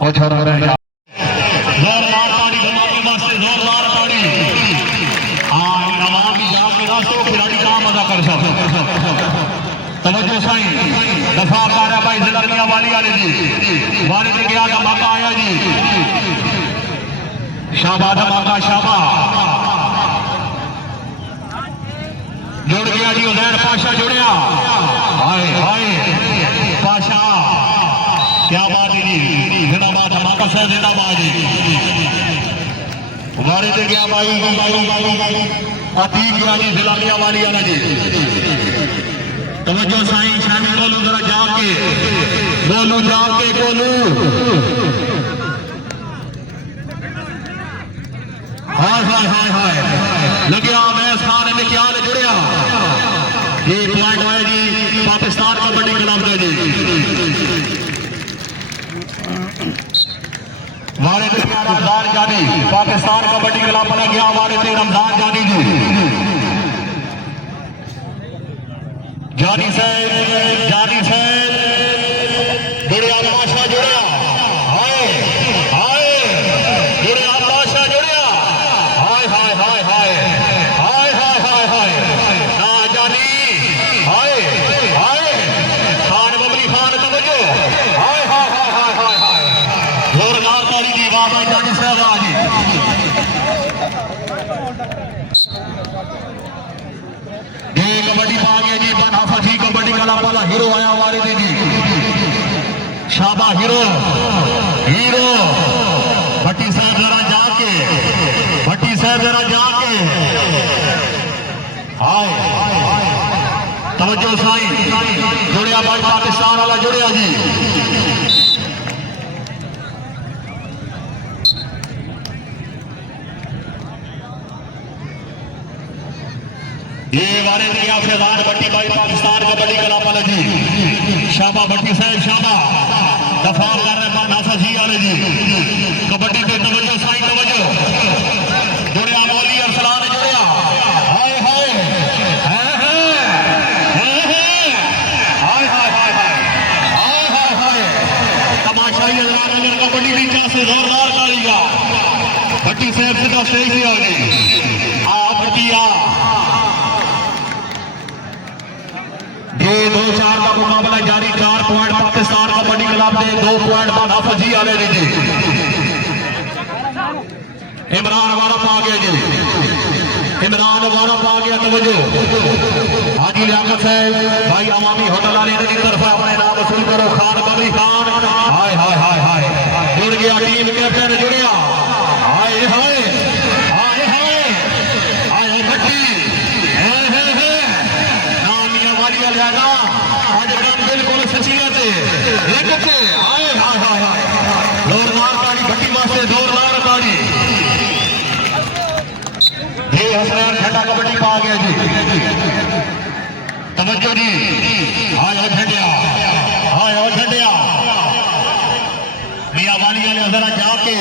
और छोरा रह गया जोरदार ताड़ी धमाके वास्ते जोरदार ताड़ी। हाँ नवाब की जान के रास्तों खिलाड़ी काम अदा कर सकते। तवज्जो साईं दफा कर भाई जिला मियां वाली वाले जी वाले से गया धमाका आया जी। शाबा धमाका शाबा जुड़ गया जी उजैर पाशा जुड़िया। हाय हाय पाशा क्या बात है जी। जिंदाबाद धमाका सर जिंदाबाद जी। वाले से गया भाई अतीक गया जी जिला मियां वाली वाला जी। तवज्जो साईं शामिल बोलू जरा जाके बोलू जाके बोलू। हाय हाय हाय हाय लगिया मैच खाने में क्या जुड़िया। ये पॉइंट है जी पाकिस्तान कबड्डी क्लब का जी। वाले रमजान जानी पाकिस्तान कबड्डी क्लब बना गया। वाले रमजान जानी जी जानी से जुड़िया तमाशा जुड़िया। हाय हाय जुड़िया तमाशा जुड़िया। हाय हाय हाय हाय हाय हाय हाय हाय ना जानी। हाय हाय खान बबली खान तवज्जो। हाय हाय हाय हाय हाय हाय जोरदार ताली दी वाह भाई जानी साहब जी। कबड्डी पा गया जी बन हाफी कबड्डी का वाला हीरो आया हमारे जी। शाबा हीरो हीरो भट्टी साहब जरा जाके भट्टी साहब जरा जाके। हाय तवज्जो साईं जुड़िया भाई पाकिस्तान वाला जुड़िया जी। ये वाले दिया फैजान भट्टी भाई पाकिस्तान कबड्डी क्लब वाले जी। शाबा भट्टी साहब शाबा दफा कर रहे हैं नाफा जी वाले जी। कबड्डी पे तवज्जो साईं तवज्जो जुड़िया मौली अरसलान जुड़िया। हाय हाय हाय हाय हाय हाय हाय हाय हाय तमाशाई अगर कबड्डी की चाह से जोरदार तालिया भट्टी साहब से तो स्टेज से आ गई। आ भट्टिया ये 2-4 का मुकाबला जारी। 4 पॉइंट पाकिस्तान कबड्डी क्लब ने 2 पॉइंट मुनाफा जी वाले ने जी। इमरान वाला पा गया जी। इमरान वाला पा गया तवज्जो हाजी लियाकत साहब भाई अवामी होटल वाले की तरफ अपने नाम वसूल करो खान बबली खान। हाय हाय हाय हाय जुड़ गया टीम कैप्टन जुड़िया। हाय हाय हाय हाय हाय भट्टी जाएगा आज बिल्कुल सचियत हाय हाय हाय हाय जोरदार ताड़ी भट्टी वास्ते जोरदार ताड़ी। ये हसनैन झंडा कबड्डी पा गया जी। तवज्जो जी हाय और झंडिया हाय और झंडिया मियां वाली वाले जरा जाके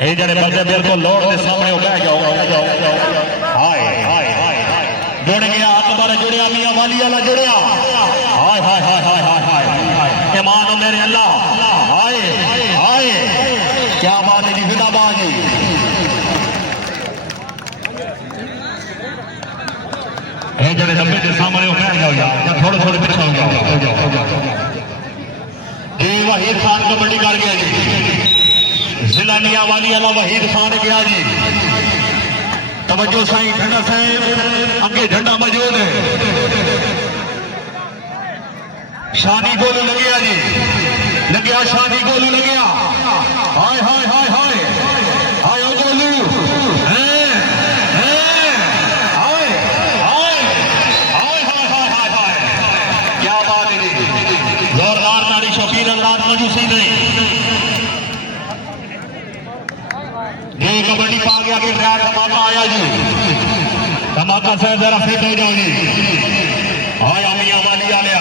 ये जड़े बंदे बिल्कुल लोड के सामने उठा जाओ। हाय हाय हाय जुड़ गया अकबर जुड़िया मियां वाली वाला जुड़िया। हाय हाय हाय हाय हाय हाय ईमान मेरे अल्लाह। हाय हाय क्या बात है जी जिंदाबाद जी। ये जड़े डब्बे के सामने उठा जाओ यार थोड़े थोड़े पीछे हो जाओ। ये वहीद खान कबड्डी कर गया जी। जिला मियां वाली वाला वहीद खान गया जी। तवज्जो साईं झंडा साहब अगे झंडा मौजूद है। शादी गोलू लगे जी लगे शादी गोलू लगे। हाय हाय हाय हाय हाय गोलू हाय हाय हाय हाय हाय हाय हाय क्या बात है जी। जोरदार ताली शौकीन अंदाज मजूसी नहीं। ये कबड्डी पा गया कि नया धमाका आया जी। धमाका से जरा फिट हो जाओ जी। आया मियां वाली आलिया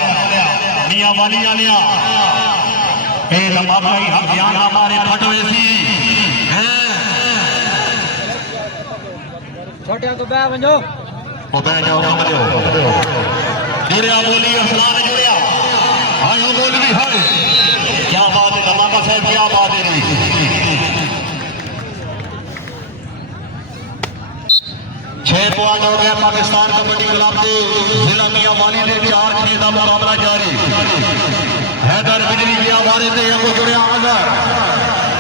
मियां वाली आलिया ये धमाका ही हम ध्यान हमारे पटवे सी छोटे तो बह वंजो वो बह जाओ कम जाओ जुड़िया बोली असलान जुड़िया आयो गोल भी है। क्या बात है धमाका साहब, क्या बात है जी। 6 पॉइंट हो गया पाकिस्तान कबड्डी क्लब के जिला मियां वाली ने 4-6 का मुकाबला जारी। हैदर बिजली की हमारे से को जुड़िया अजहर,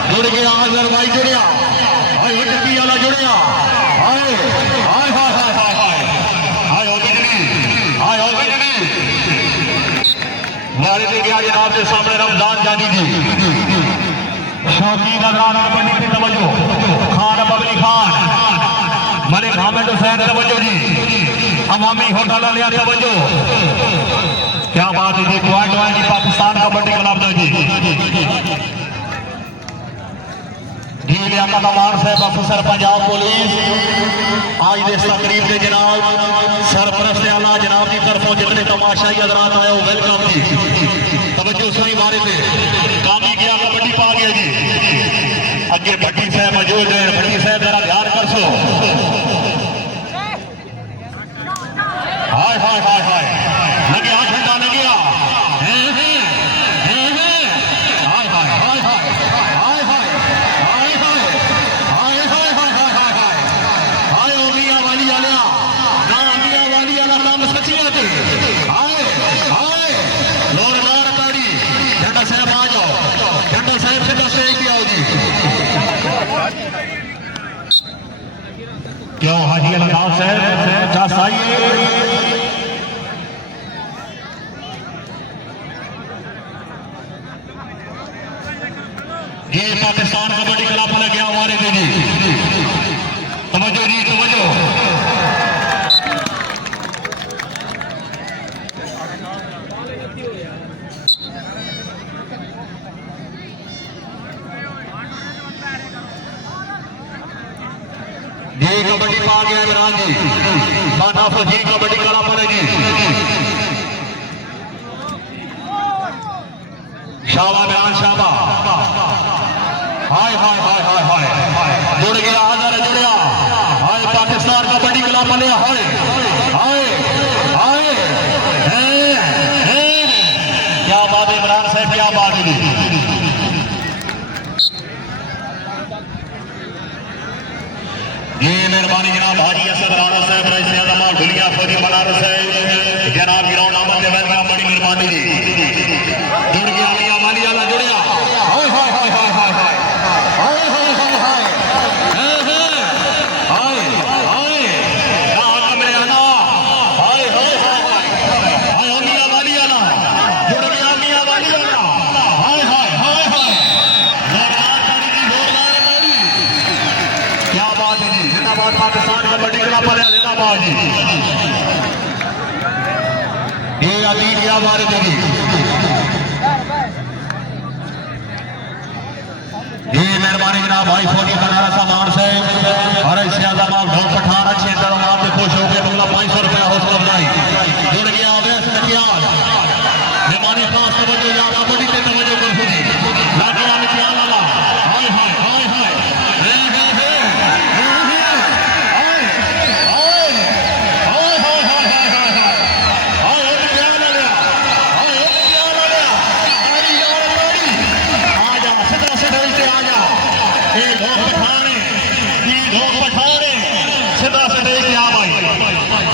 जुड़ गया अजहर भाई जुड़िया, हाय टप्पी वाला जुड़िया, हाय हाय हाय हाय हाय हाय हाय हो बिजली, हाय हो बिजली वाले से गया जनाब के सामने रमजान जानी जी। शौकीन अजरान कबड्डी की तवज्जो, खान बबली खान मलिक हामिद हुसैन तवज्जो जी, अवामी होटल लिया तवज्जो। क्या बात है जी, पॉइंट है जी पाकिस्तान कबड्डी क्लब का जी। जी लियाकत अमान साहब अफसर पंजाब पुलिस आज इस तकरीब के जनाब सरपरस्त आला जनाब की तरफों जितने तमाशाई हजरात आए वेलकम जी। तवज्जो सही मारे थे कामी गया कबड्डी पा गया जी। अगे भट्टी साहब मौजूद है, भट्टी साहब जरा ध्यान कर सो। हाय हाय हाय हाय लगे हाथ ठंडा लग गया। हाय हाय हाय हाय हाय हाय हाय हाय हाय हाय हाय हाय हाय ओलिया वाली आला ना अंबिया वाली आला काम सच्ची आते। हाय हाय लोरदार ताड़ी झंडा साहब आ जाओ, झंडा साहब से दस पे आओ जी। क्यों हाजी अल्लाह साहब दस आइए। ये पाकिस्तान कबड्डी क्लब में गया हमारे थे जी। तवज्जो जी तवज्जो। जी कबड्डी पा गया इमरान जी, बानाफ जी कबड्डी क्लब में जी। शाबा इमरान शाबा, हाय हाय हाय हाय हाय जुड़ गया अजहर जुड़िया, हाय पाकिस्तान कबड्डी क्लब वाले हाय हाय हाय। क्या बात है इमरान साहब, क्या बात है। ये मेहरबानी जनाब हाजी असद राणा साहब रईस आजम ढुलिया फौजी बनारस है जनाब ग्राउंड आमद वेलकम, बड़ी मेहरबानी जी। जुड़ गया मियां वाली वाला जुड़िया, हाय हाय हाय हाय हाय हाय हाय हाय हाय हाय हाय हाय ना कमरे आना, हाय हाय हाय हाय मियां वाली वाला जुड़ गया मियां वाली वाला, हाय हाय हाय हाय जोरदार ताड़ी जी, जोरदार ताड़ी। क्या बात है जी, जिंदाबाद पाकिस्तान कबड्डी क्लब वाले जिंदाबाद जी। ये अदीब क्या बात है जी। ये मेहरबानी जनाब भाई फौजी बनारस अमान से और इससे आजम आप ढोल पठान अच्छे तरह आपसे खुश हो गए। बंगला 500 रुपया हौसला अफजाई जुड़ गया अवैस नकियाल मेहमानी खास तवज्जो या कबड्डी पे तवज्जो कर खुदी लाकिया नकियाल वाला, हाय हाय हाय हाय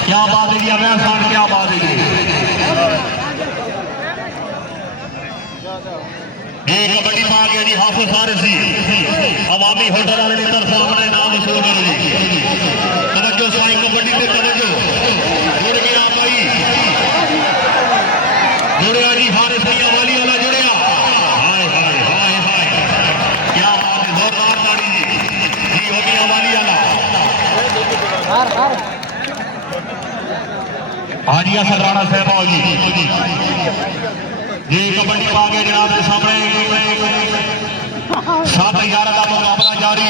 क्या बात है खान, क्या बात है। ये कबड्डी पा गया जी हाफिज फारसी अवामी होटल वाले की तरफ अपने नाम वसूल करो जी। तवज्जो साई कबड्डी पे तवज्जो। जुड़ गया भाई जुड़िया जी हारिस मियां वाली वाला जुड़िया, हाय हाय हाय हाय क्या बात है, जोरदार ताड़ी जी। जी हो मियां वाली वाला हाजी असद राणा साहब आओ जी। ये कबड्डी पा गए जनाब के सामने 7-11 का मुकाबला जारी।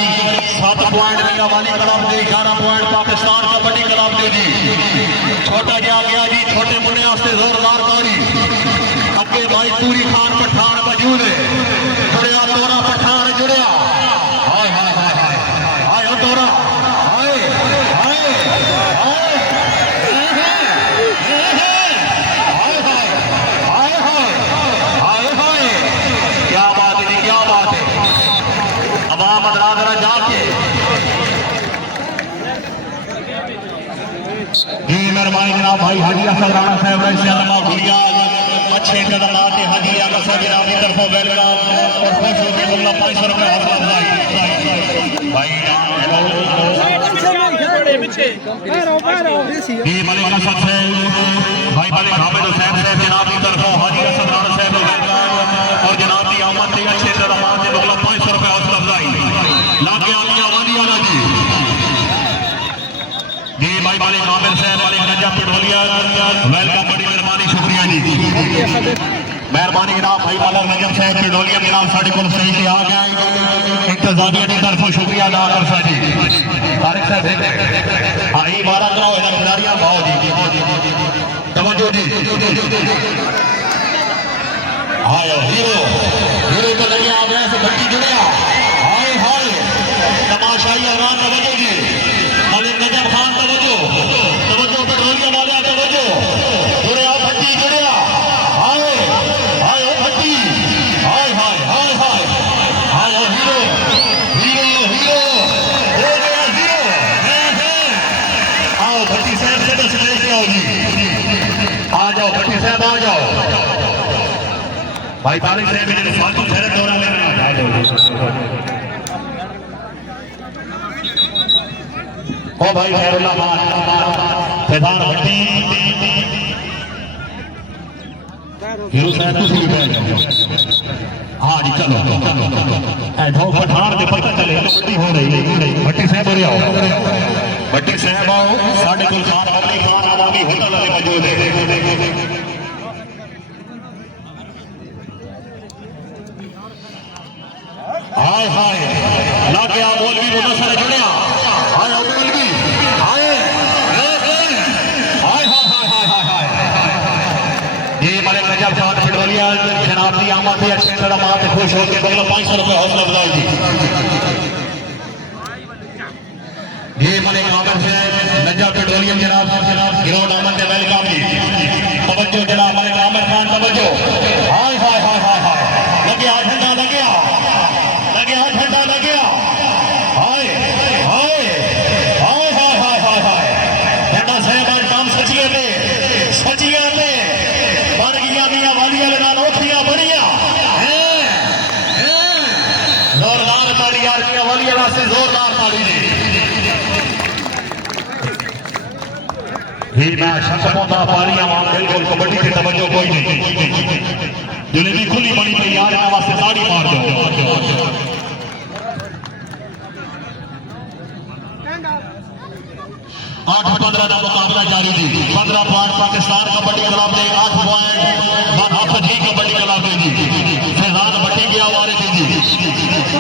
7 पॉइंट मियां वाली क्लब के, 11 पॉइंट पाकिस्तान कबड्डी क्लब के जी। छोटा जा गया जी, छोटे मुन्ने वास्ते जोरदार ताड़ी। अगे भाई पूरी खान पठान मौजूद है, जुड़िया तोरा पठान जुड़िया, हाय हाय हाय हाय हाय तोरा हाय हाय हाय हाय हाय हाय सलामत राजरा जाके जी मेहरबानी जनाब भाई हाजी असद राणा साहब रईसलमा भुलिया अच्छे कदम आते हाजी आका साहब जनाब की तरफों वेलकम और खुश होकर बंगला 500 रुपए हौसला अफजाई भाई जी मलिक असद साहब भाई मलिक हामिद हुसैन साहब जनाब की तरफों हाजी असद राणा साहब वेलकम और जनाब की आमद से अच्छे कदम आते बंगला 500 रुपए हौसला अफजाई लाके आलिया वाली आला जी भाई मालिक आमिर साहब मालिक नजफ पिढोलिया वेलकम बड़ी मेहरबानी शुक्रिया जी मेहरबानी जनाब भाई मालिक नजफ साहब पिढोलिया जनाब साढ़े को सही से आ गए इंतजामिया की तरफों शुक्रिया अदा कर सा जी तारिक साहब हाँ ये 12 कराओ इधर खिलाड़ियां भाव जी तवज्जो जी हाँ हीरो हीरो तो लगे आ गए से भट्टी जुड़िया हाय हाय तमाशाई आराम तवज्जो जी मालिक नजफ खान तवज्जो तवज्जो पेट्रोलियम वाले तवज्जो जुड़े आओ भट्टी जुड़े हाय हाय ओ भट्टी हाय हाय हाय हाय हाय ओ हीरो हीरो हीरो हो गया हीरो आओ भट्टी साहब से बस लेके आओ जी आ जाओ भट्टी साहब आ जाओ भाई तारिक साहब ने फालतू खैरत दौरा लेना आ जाओ ओ भाई खैरुल्लाह मान फैजान भट्टी हीरो साहब कुछ नहीं कहेगा हाँ जी चलो ऐठो पठान दे पता चले कबड्डी हो रही है भट्टी साहब बोले आओ भट्टी साहब आओ साढ़े कुल खान अली खान आवामी होटल वाले मौजूद है हाय हाय लाके आ मौलवी मुदस्सर जुड़िया हाय मौलवी हाय हाय हाय हाय हाय ये मालिक नजफ खान पिढोलिया जनाब की आमद से अच्छे कदम आते खुश होकर बगल 500 रुपए हौसला अफजाई जी ये मालिक आमिर से नजफ पिढोलिया जनाब गिरोड अहमद ने वेलकम जी तवज्जो जनाब मालिक आमिर खान तवज्जो हाय हाय हाय हाय हाय लगे आ झंडा लगे झंडा लगे हाय हाय हाय हाय हाय हाय हाय झंडा साहब आज काम सचिए पे बन गया मियां वालिया लगा नौकरियां बढ़िया जोरदार ताली यार मियां वालिया वास्ते जोरदार ताली जी मैं शक पौधा पालियां वहां बिल्कुल कबड्डी की तवज्जो कोई नहीं जलेबी खुली बनी तैयार है वास्ते ताड़ी मार दो 8-15 का मुकाबला जारी थी 15 पॉइंट पाकिस्तान कबड्डी क्लब ने 8 पॉइंट हाफजी कबड्डी क्लब ने जी फैजान भट्टी की आवाज़ थी जी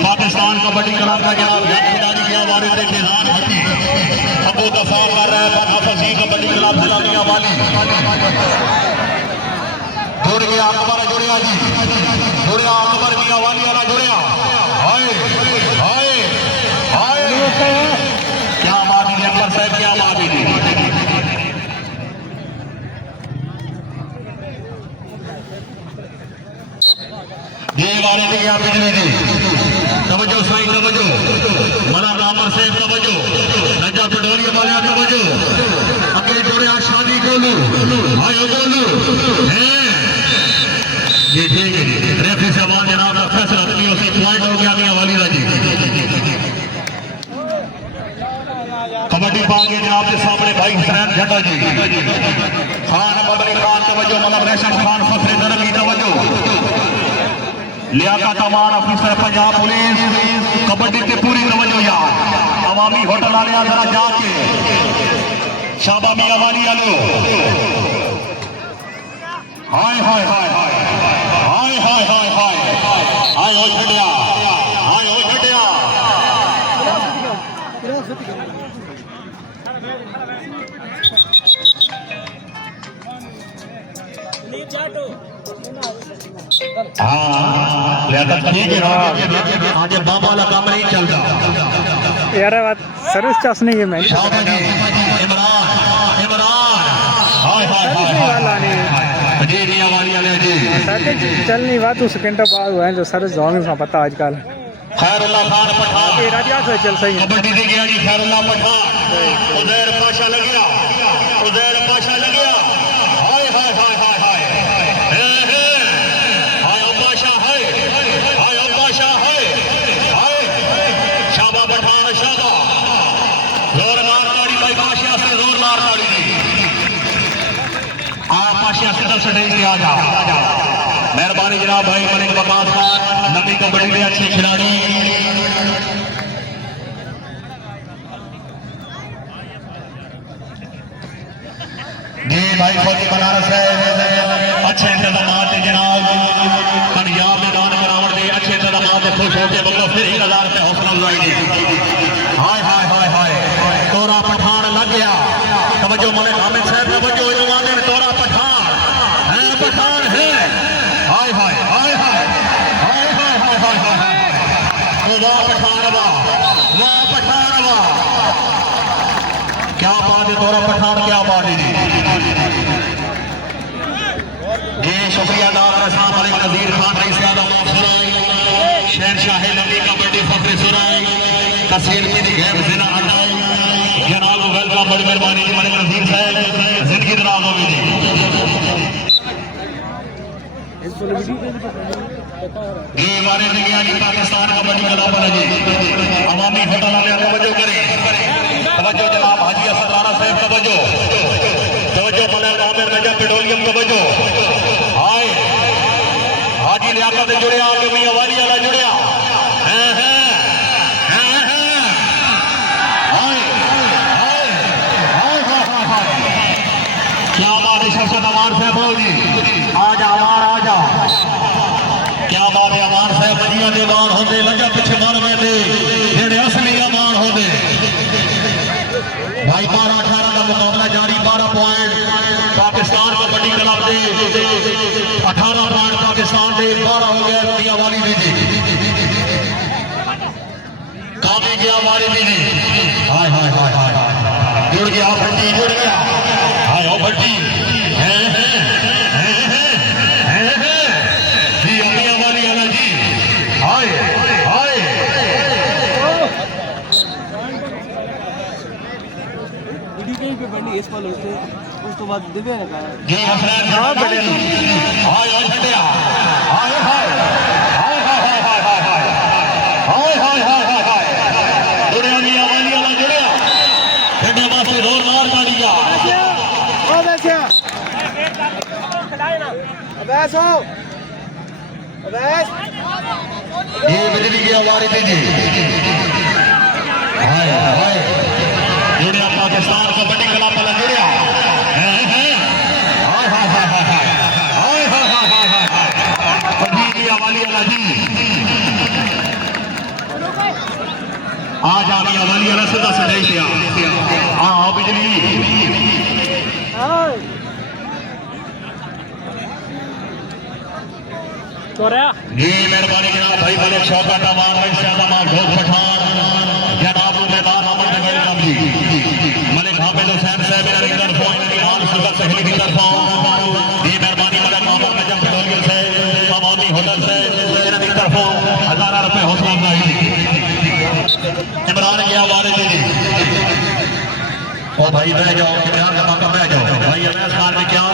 पाकिस्तान कबड्डी क्लब का जनाब खिलाड़ी की आवाज़ थे फैजान भट्टी अबू दफा कर रहा है हाफजी कबड्डी क्लब खिलाड़ियां वाली जुड़ गया अकबर जुड़िया जी जुड़िया अकबर मियां वाली वाला जुड़िया हाय हाय हाय क्या बात है अकबर साहब क्या बात है ये वाले ने क्या बिजली दी तवज्जो सही तवज्जो मला रामर साहब तवज्जो नजफ पिढोलिया वाले तवज्जो अके जुड़िया शादी गोलू हाय गोलू ये ठीक है रेफरी साहब जनाब का फैसला दुनिया से पॉइंट हो गया मियां वाली राजी कबड्डी पाएंगे जनाब के सामने भाई हुसैन झंडा जी खान बबरी खान तवज्जो मतलब रेशम खान फसरे दरम की तवज्जो लियाकत अमान ऑफिसर पंजाब पुलिस कबड्डी की पूरी तवज्जो यार अवामी होटल वाले जरा जाके शाबा मियां वाली आलो हाय हाय हाय हाय हाय हाय हाय हाय हाय हो छड़िया हाय हो छड़िया हाँ लियाकत ठीक है आज बाबा वाला काम नहीं चलता यार बात सर्विस चास नहीं है मैं इमरान इमरान हाय हाय हाय जी मियां वाली वाले जी चल नहीं बात उस घंटा बाद हुआ है जो सर्विस जाओगे पता आजकल खैरुल्लाह खान पठान ये राजा से चल सही है कबड्डी दे गया जी खैरुल्लाह पठान उजैर पाशा लग गया उजैर पाशा लग गया हाय हाय हाय हाय हाय हाय पाशा है हाय पाशा है हाय शाबा पठान शाबा जोरदार ताड़ी भाई पाशिया से जोरदार ताड़ी दी आ पाशिया से दस से आ जा मेहरबानी जनाब भाई मलिक बकास खान नबी कबड्डी में अच्छे खिलाड़ी जी भाई फौजी बनारस है अच्छे इंतजाम जनाब पंजाब मैदान ग्राउंड के अच्छे इंतजाम खुश होकर बल्लो फिर 1000 रुपये हौसला अफजाई दी हाय हाय हाय हाय तोरा पठान लग गया तवज्जो मलिक हामिद साहब तवज्जो इमाम तोरा पठान है हाय हाय हाय हाय हाय हाय हाय हाय हाय वाह पठान वाह पठान वाह क्या बात है तोरा पठान क्या बात है जी शुक्रिया दाद रसाम मलिक नजीर खान रईस आदम सुराई शहनशाह नबी कबड्डी फखर सुराई तहसील की गैर जिला अटाई जनाब वेलकम बड़ी मेहरबानी जी मलिक नजीर साहब जिंदगी दराज हो जी ये हमारे गया जी पाकिस्तान कबड्डी का दावा जी अवामी होटल वाले तवज्जो करें तवज्जो जनाब हाजी असद राणा साहब तवज्जो मौलाना आमिर नजम पेट्रोलियम तवज्जो हाय हाजी लियाकत जुड़िया कमी अवाली वाला जुड़िया हाय क्या बात है शर्षद अमान साहब जी आज अमान आ जा क्या बात है अमान साहब बजिया के मान होते लगा पिछे मन में जेड़े असली अमान होते भाई 12-18 का मुकाबला जारी 12 पॉइंट पाकिस्तान कबड्डी क्लब के 18 पॉइंट पाकिस्तान के 12 हो गया मियां वाली दीदी काफी गया वाली दीदी हाय हाय हाय हाय जुड़ गया भट्टी जुड़ गया हाय ओ भट्टी जी मियां वाली है ना जी हाय हाय इस पल उस तो बाद दिव्या ने कहा जी हसनैन हां बड़े हाय हाय छटिया हाय हाय हाय हाय हाय हाय हाय हाय हाय हाय हाय हाय जुड़िया मियां वाली वाला जुड़िया छटे पासे जोरदार तालियां ओ बैठिया अबैस हो अबैस ये बिजली की आवाज दीजिए हाय हाय जुड़िया पाकिस्तान कबड्डी क्लब वाला जुड़िया हाय हाय हाय हाय हाय हाय हाय हाय हाय हाय बिजली वाली वाला जी आज आ गया वाली वाला सीधा सदैश हां बिजली ये मेहरबानी जनाब भाई मलिक शौकत अमान रईस आदम घोष पठान जनाब मैदान अमन वेलकम जी मलिक हाफिज हुसैन साहब रिंगर पॉइंट ईमान सदर सहली की तरफ ये मेहरबानी मलिक मोहम्मद नजम पेट्रोलियम से अवामी होटल से इन्होंने की तरफ 1000 रुपये हौसला अफजाई इमरान की आवाज जी ओ भाई बह जाओ इमरान का मौका बह जाओ भाई अवैस खान में क्या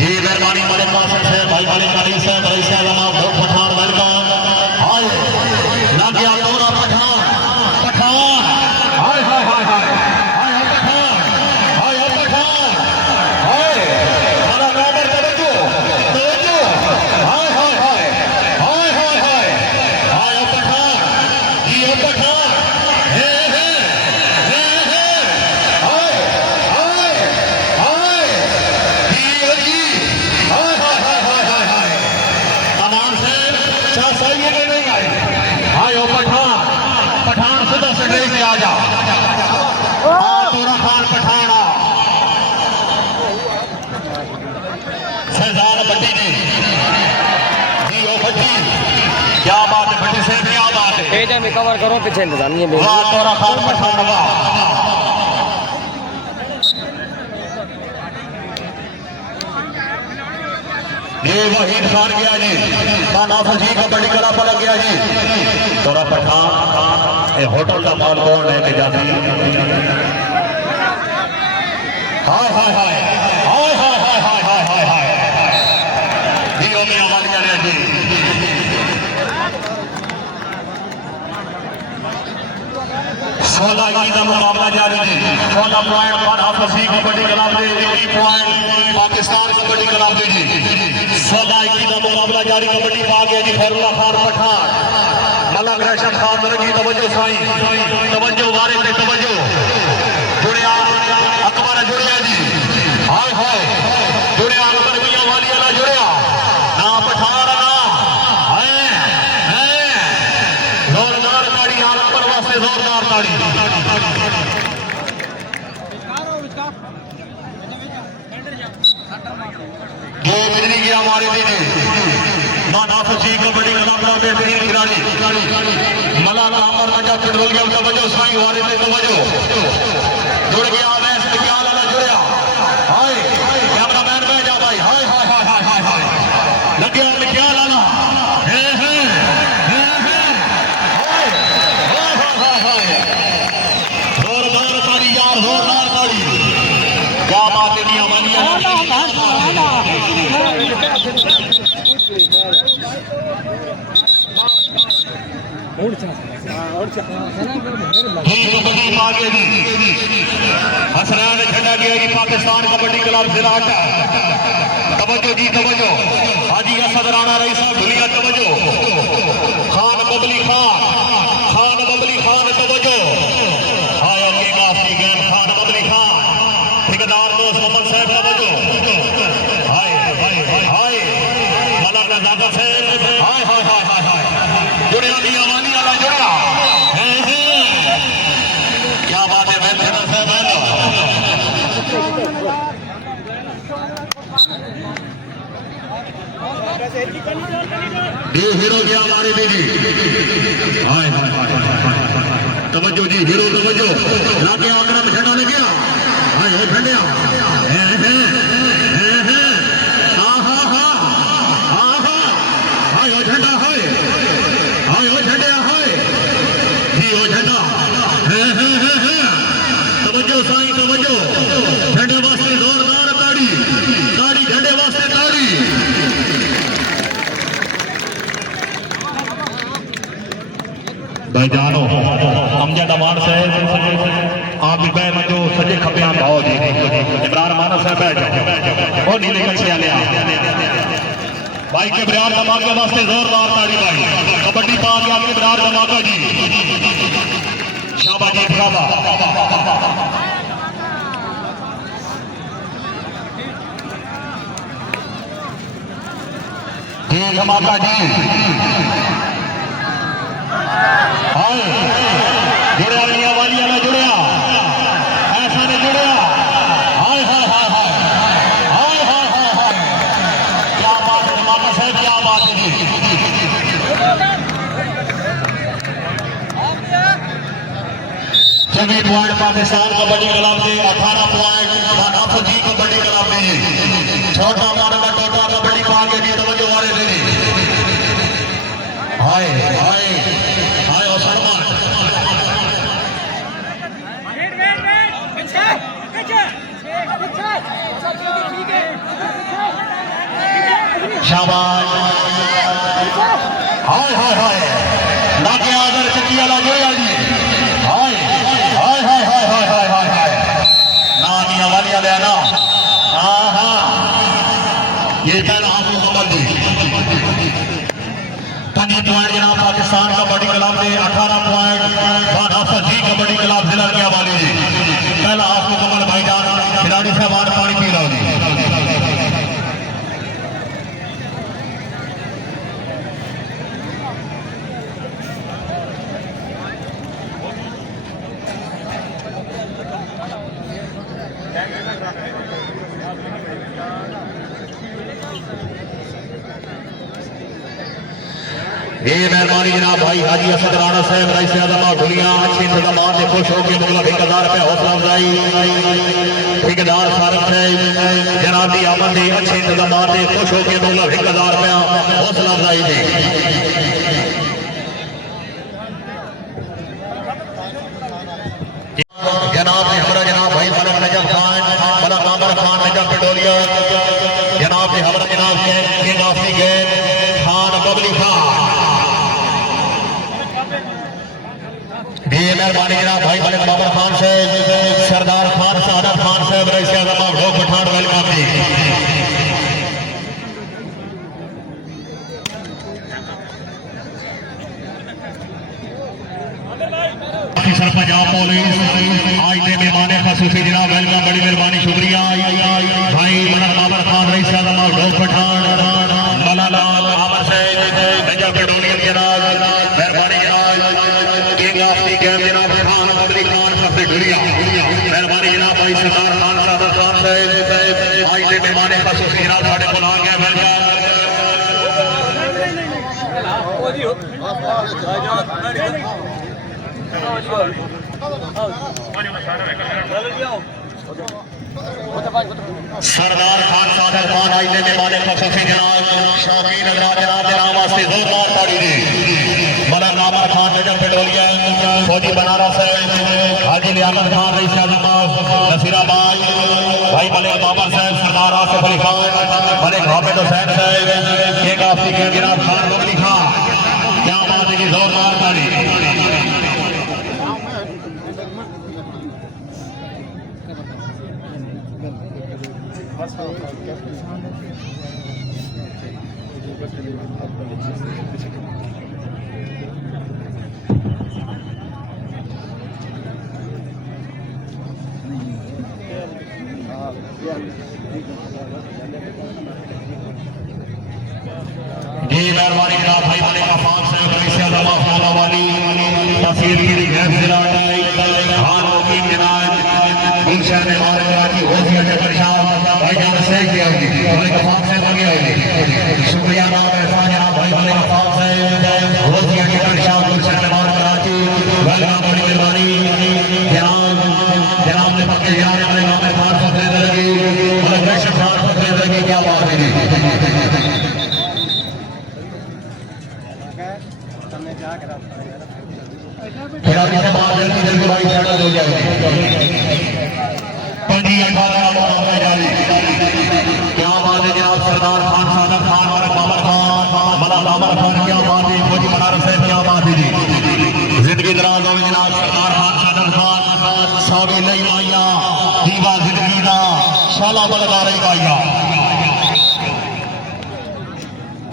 ये मेहरबानी मलिक मासिक साहब भाई मलिक अली साहब रईस आदम घोष पठान वेलकम हाय लग गया तोरा पठान पठान हाय हाय हाय हाय हाय पठान हाय पठान हाय हमारा काबर तवज्जो हाय हाय हाय हाय हाय हाय हाय पठान ये पठान हे हे हे हे हाय हाय हाय ये जी हाय हाय हाय हाय हाय हाय अमान से चाह सही है नहीं आए हाय ओ पठान पठान सीधा से नहीं से आ जा तोरा खान पठान सहजान भट्टी जी जी ओ भट्टी क्या बात है भट्टी से क्या बात है पेज में कवर करो पीछे इंतजाम ये मेरी वाह तोरा खान पठान वाह ये वहीद खान गया जी खान हाफिज जी कबड्डी क्लब पर गया जी तोरा पठान ये होटल का माल कौन है कि जाती हाय हाय हाय हाय हाय हाय हाय हाय हाय हाय ये में आवाज कर रहे जी 16 का मुकाबला जारी है 16 पॉइंट खान हाफिज जी कबड्डी क्लब दे 20 पॉइंट पाकिस्तान कबड्डी क्लब दे जी 16 का मुकाबला जारी कबड्डी पा गया जी फैरुल्लाह खान पठान मलक रेशम खान रंगी तवज्जो साईं तवज्जो वारे पे तवज्जो जुड़िया अकबर जुड़िया जी हाय हाय जुड़िया अकबर मियां वाली वाला जुड़िया ना पठान ना है जोरदार ताड़ी अकबर वास्ते जोरदार ताड़ी जो बिजली की हमारे दीदी खान हाफिज जी कबड्डी क्लब का बेहतरीन खिलाड़ी मलाना अमर नजा पेट्रोल गेम तवज्जो साईं वारे पे तवज्जो जुड़ गया मैच में क्या लाना जुड़िया हाय कैमरामैन बैठ जा भाई हाय हाय हाय हाय हाय हाय लग गया में क्या लाना है हाय हाय हाय हाय जोरदार ताली यार जोरदार ताली क्या बात है नहीं कबड्डी आगे हसनैन झंडा गया जी पाकिस्तान कबड्डी क्लब जिला तवज्जो जी तवज्जो हाजी असद राणा रईस साहब दुनिया तवज्जो खान बबली खान तवज्जो हाय अली काफी गैम खान बबली खान ठेकेदार दोस्त मोहम्मद साहब तवज्जो हाय हाय मलक नजाकत साहब हाय हाय हाय हाय हाय जुड़िया दी अवानी वाला जुड़िया क्या बात है मैं साहब ये हीरो गया हमारे दीदी हाय हाय हाय तवज्जो जी हीरो तवज्जो लाके आगरा में झंडा ले गया हाय हाय झंडिया हाय झंडा हाय हाय झंडिया हाय जी ओ झंडा तवज्जो साईं तवज्जो झंडे वास्ते जोरदार ताड़ी ताड़ी झंडे वास्ते ताड़ी भाई जानो अमजद अमान साहब आप भी बैठ मजो सजे खपे आप भाव जी इमरान माना साहब बैठ जाओ और नीले कच्छे वाले भाई के बरार धमाके वास्ते जोरदार ताड़ी भाई कबड्डी पा गया के बरार धमाका जी शाबाश जी शाबाश जी धमाका जी हाय जुड़िया मियां वाली वाला जुड़िया ऐसा नहीं जुड़िया हाय हाय हाय हाय हाय हाय हाय हाय क्या बात है धमाका साहब क्या बात है जी 24 पॉइंट पाकिस्तान कबड्डी क्लब से 18 पॉइंट खान हाफिज जी कबड्डी क्लब में छोटा माना का टोटा कबड्डी पा के जी तवज्जो वाले दे हाय हाय हाय और सलमान शाबाश हाय हाय हाय नाके आदर चकिया ला जोया जी हाय हाय हाय हाय हाय हाय हाय हाय नानिया वाली वाले ना हाँ हाँ ये पहला आप मोहम्मद जी 5 पॉइंट जनाब पाकिस्तान कबड्डी क्लब में 18 पॉइंट खान हाफिज जी कबड्डी क्लब जिला के हवाले जी पहला आप मुकम्मल भाईजान खिलाड़ी साहब पानी पी लो जी ये मेहरबानी जनाब भाई हाजी असद राणा साहब रईस आजमा दुनिया अच्छे इंतजाम से खुश होकर मतलब 1000 रुपये हौसला अफजाई ठेकेदार सारफ साहब जनाब जनाब की आमद के अच्छे इंतजाम खुश होकर 2,01,000 रुपया हौसला अफजाई दी। जनाब ने हमारा जनाब भाई मलक नजफ खान मलक आमर खान नजफ पटोलिया जनाब ने हमारा जनाब king of the game Khan Babli Khan मेहरबानी जनाब भाई मलिक बाबर खान साहब सरदार खान सादत खान साहब रईस आजम ऑफ ढोक पठान वेलकम जी। ऑफिसर पंजाब पुलिस आज के मेहमान खसूसी जनाब वेलकम बड़ी मेहरबानी शुक्रिया भाई मलिक बाबर खान रईस आजम ऑफ ढोक पठान मौलाना आमर साहब नजफ पटोलिया जनाब मेहरबानी जनाब खान बबली खान सबसे ढुलिया मेहरबानी जनाब भाई सरदार खान सादत खान साहब आज के मेहमान खसूसी जनाब साढ़े को आ गया सरदार खान सादत खान आज के मेहमान खसूसी जनाब शौकीन जनाब जनाब वास्ते जोरदार ताड़ी दी मलक आमर खान नजफ पटोलिया फौजी बनारस हाजी लियाकत खान रईस आजम नसीराबाद भाई मलिक बाबर साहब सरदार आसिफ अली खान मलिक हामिद हुसैन साहब किंग ऑफ दी गेम जनाब खान बबली खान क्या बात है कि जोरदार ताड़ी। जी मेहरबानी जनाब भाई मलिक आफाक साहब रईस आजम ऑफ वाली तहसील की गैर जिला खान वकील जनाब गुलशन हमारे कराची होशिया के परेशान भाई जान से किया होगी मलिक आफाक साहब आ गया होगी शुक्रिया नाम एहसान जनाब भाई मलिक आफाक साहब होशिया के परेशान गुलशन हमारे कराची वेलकम बड़ी मेहरबानी जनाब ने पक्के जनाब हमारे नाम खान फखरे लगी मलिक रशीद खान फखरे लगी क्या बात है क्या बात है जनाब सरदार खान सादत खान मलक बाबर खान मलक बाबर खान क्या बात है फौजी बनारस साहब क्या बात है जी जिंदगी दराज हो जनाब सरदार खान सादत खान सावी नहीं आइया दीवा जिंदगी का शाला बलगा रही आइया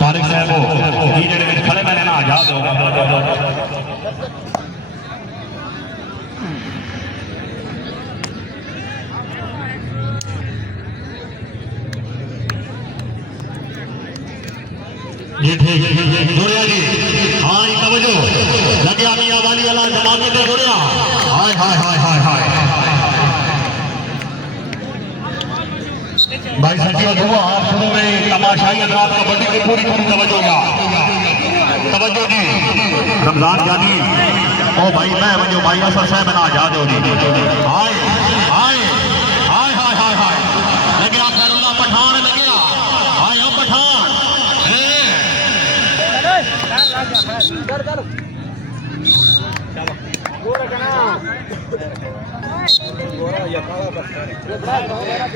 तारिक साहब ये जेडे खड़े मैंने ना आजाद हो जी ठीक जुड़िया जी हाँ जी तवज्जो लगे मियां वाली वाला जमाने से जुड़िया हाय हाय हाय हाय हाय भाई सचिव दुआ आप शुरू में तमाशाई हजरात कबड्डी की पूरी तवज्जो का तवज्जो जी रमजान जानी ओ भाई मैं वजो भाई असर साहब ना आजाद हो जी हाय हाय हाय हाय हाय हाय लगे खैरुल्लाह पठान लगे हाय हम पठान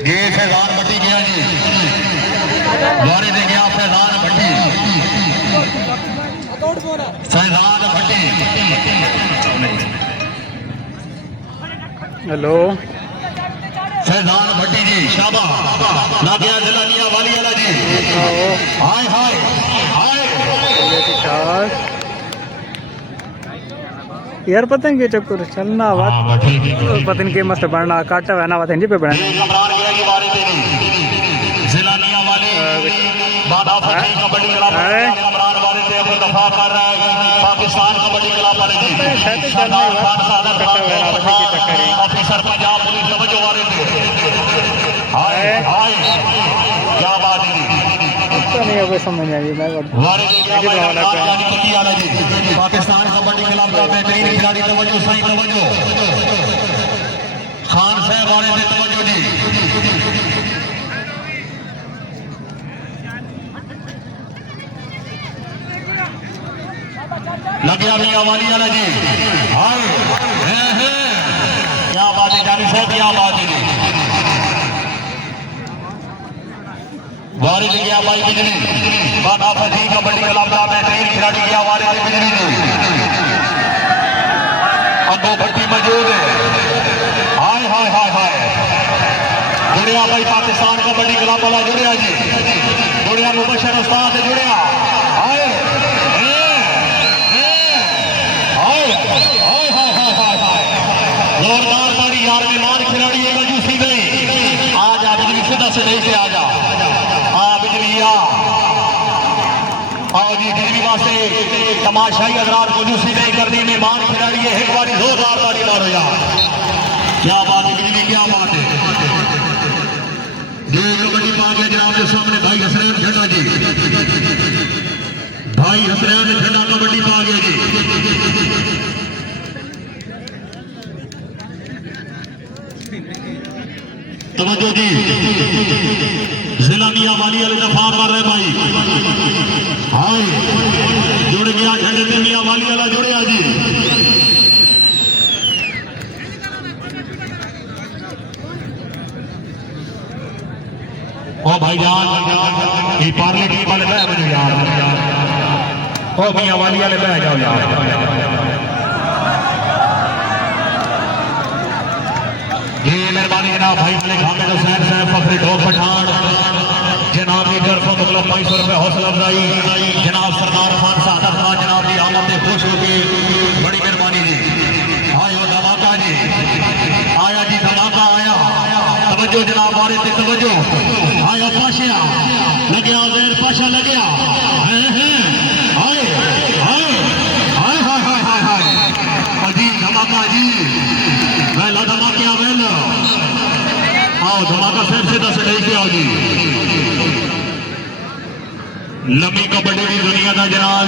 ये फैजान भट्टी गया जी द्वारे दे गया फैजान भट्टी फैजान भट्टी हेलो फैजान भट्टी जी शाबा ना गया जलानिया वाली वाला जी हाय हाय हाय यार पता नहीं चक्कर चलना बात पता नहीं के मस्त बढ़ना काटा है ना बात पे बढ़ना जिलानिया वाले बाधा फटी कबड्डी क्लब कमरान वाले से अपना दफा कर रहा है पाकिस्तान कबड्डी क्लब वाले जी सरदार खान सादत खान ऑफिसर पंजाब पुलिस तवज्जो वाले थे हाय हाय क्या बात है नहीं है समझ नहीं आई मैं पाकिस्तान कबड्डी क्लब का बेहतरीन खिलाड़ी तवज्जो सही तवज्जो खान साहब वाले थे तवज्जो जी लगे मियां वाली वाला जी हाय क्या बात है जानी साहब क्या बात है जी वारिद गया भाई बिजली बात फजी कबड्डी क्लब का बेहतरीन खिलाड़ी गया वारिद बिजली जी अगो भट्टी मौजूद है हाय हाय हाय हाय जुड़िया भाई पाकिस्तान कबड्डी क्लब वाला जुड़िया जी जुड़िया मुबशर उस्ताद जुड़िया हाय जोरदार ताड़ी यार मेहमान खिलाड़ी है मजूसी नहीं आज आप बिजली सीधा से नहीं से आ जा हाँ बिजली आओ जी बिजली वास्ते तमाशाई हजरात मजूसी नहीं करनी मेहमान खिलाड़ी है एक बारी जोरदार ताड़ी मारो यार क्या बात है बिजली क्या बात है ये कबड्डी पा गया जनाब के सामने भाई हसनैन झंडा जी भाई हसनैन झंडा कबड्डी पा गया जी तवज्जो जी जिला मियां वाली वाले दफा कर रहे भाई हाय जुड़ गया झंडे से मियां वाली वाला जुड़िया जी ओ भाईजान ये पार्ले की वाले बह मुझे यार ओ मियां वाली वाले बह जाओ यार ये मेहरबानी जनाब भाई मलिक हामिद हुसैन साहब फखरी ढोक पठान जनाब की तरफों मतलब 500 रुपए हौसला अफजाई जनाब सरदार खान सादत खान जनाब की आमद से खुश होकर बड़ी मेहरबानी जी आयो धमाका जी आया जी धमाका आया तवज्जो जनाब वाले से तवज्जो आया पाशा लगे जहर पाशा लगे हाय हाय हाय हाय हाय हाय हाय जी धमाका जी पहला धमाके आओ धमाका फिर से 10 से आओ जी लंबी कबड्डी की दुनिया का जनाब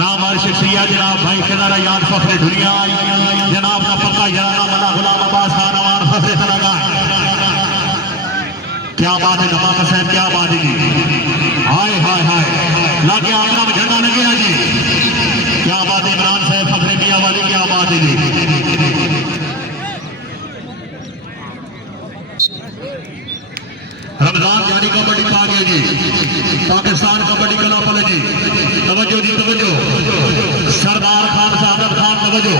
नाम शख्सियत जनाब भाई खिलाड़ा याद फखरे दुनिया जनाब का पक्का यारा मना गुलाम अब्बास खान अमान फखरे सलागा क्या बात है धमाका साहब क्या बात है जी हाय हाय हाय लागे आगरा में झंडा लगे जी क्या बात है इमरान साहब फखरे मियां वाली क्या बात है जी रमजान जानी कबड्डी पा गया जी पाकिस्तान कबड्डी क्लब वाले जी तवज्जो जी तवज्जो सरदार खान सादत खान तवज्जो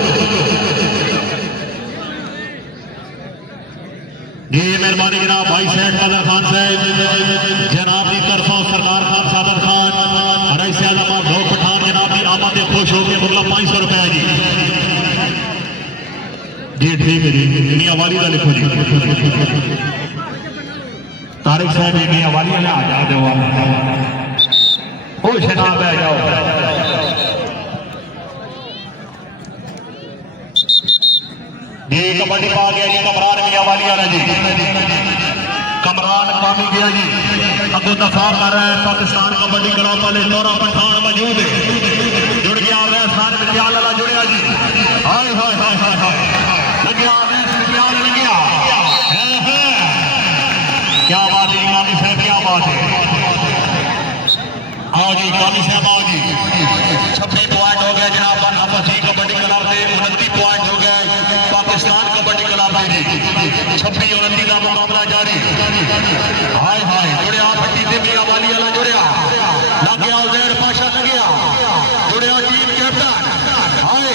जी मेहरबानी जनाब भाई सैयद कदर खान साहब जनाब की तरफों सरदार खान सादत खान अढ़ाई से आलमा ढोक पठान जनाब की आमद से खुश होकर मतलब 500 रुपए जी ठीक है जी मियां वाली का लिखो जी तारिक साहब मियां वाली ने आ जाओ दो ओ शनाब आ जाओ ये कबड्डी पा गया जी कमरान मियां वाली वाला जी कमरान पामी गया जी अगो दफा कर रहा है पाकिस्तान कबड्डी क्लब वाले दौरा पठान मौजूद है जुड़ गया सारे विद्याल वाला जुड़िया जी हाय हाय हाय हाय हाय लगे विद्याल लगे क्या बात है इमामी साहब क्या बात है आओ जी इमामी साहब आओ जी 26 पॉइंट हो गया जनाब फजी कबड्डी क्लब से 29 पॉइंट हो गए पाकिस्तान कबड्डी क्लब में जी 26 29 का मुकाबला जारी हाय हाय जुड़िया भट्टी से मियां वाली वाला जुड़िया लग गया जहर पाशा लग गया जुड़िया टीम कैप्टन हाय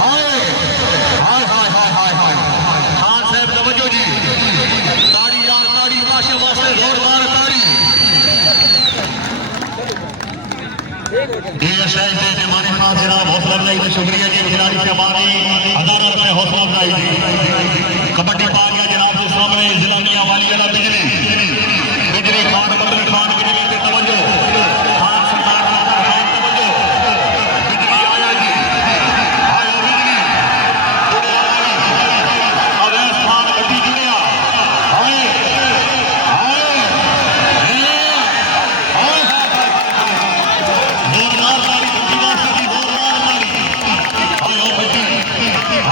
हाय हाय हाय हाय हाय हाय खान साहब तवज्जो जी ताड़ी यार ताड़ी पाशे वास्ते जोरदार ताड़ी हमारे पास जनाब हौसला अफजाई का शुक्रिया जी खिलाड़ी से हमारी 1000 रुपए हौसला अफजाई जी कबड्डी पा गया जनाब के सामने जिला मियां वाली वाला बिजली खान बदल खान बिजली के तवज्जो खान सरदार खान तवज्जो बिजली आया जी आया बिजली जुड़िया अवैस खान बड्डी जुड़िया हाय हाय जोरदार ताली बड्डी वास्ते की जोरदार ताली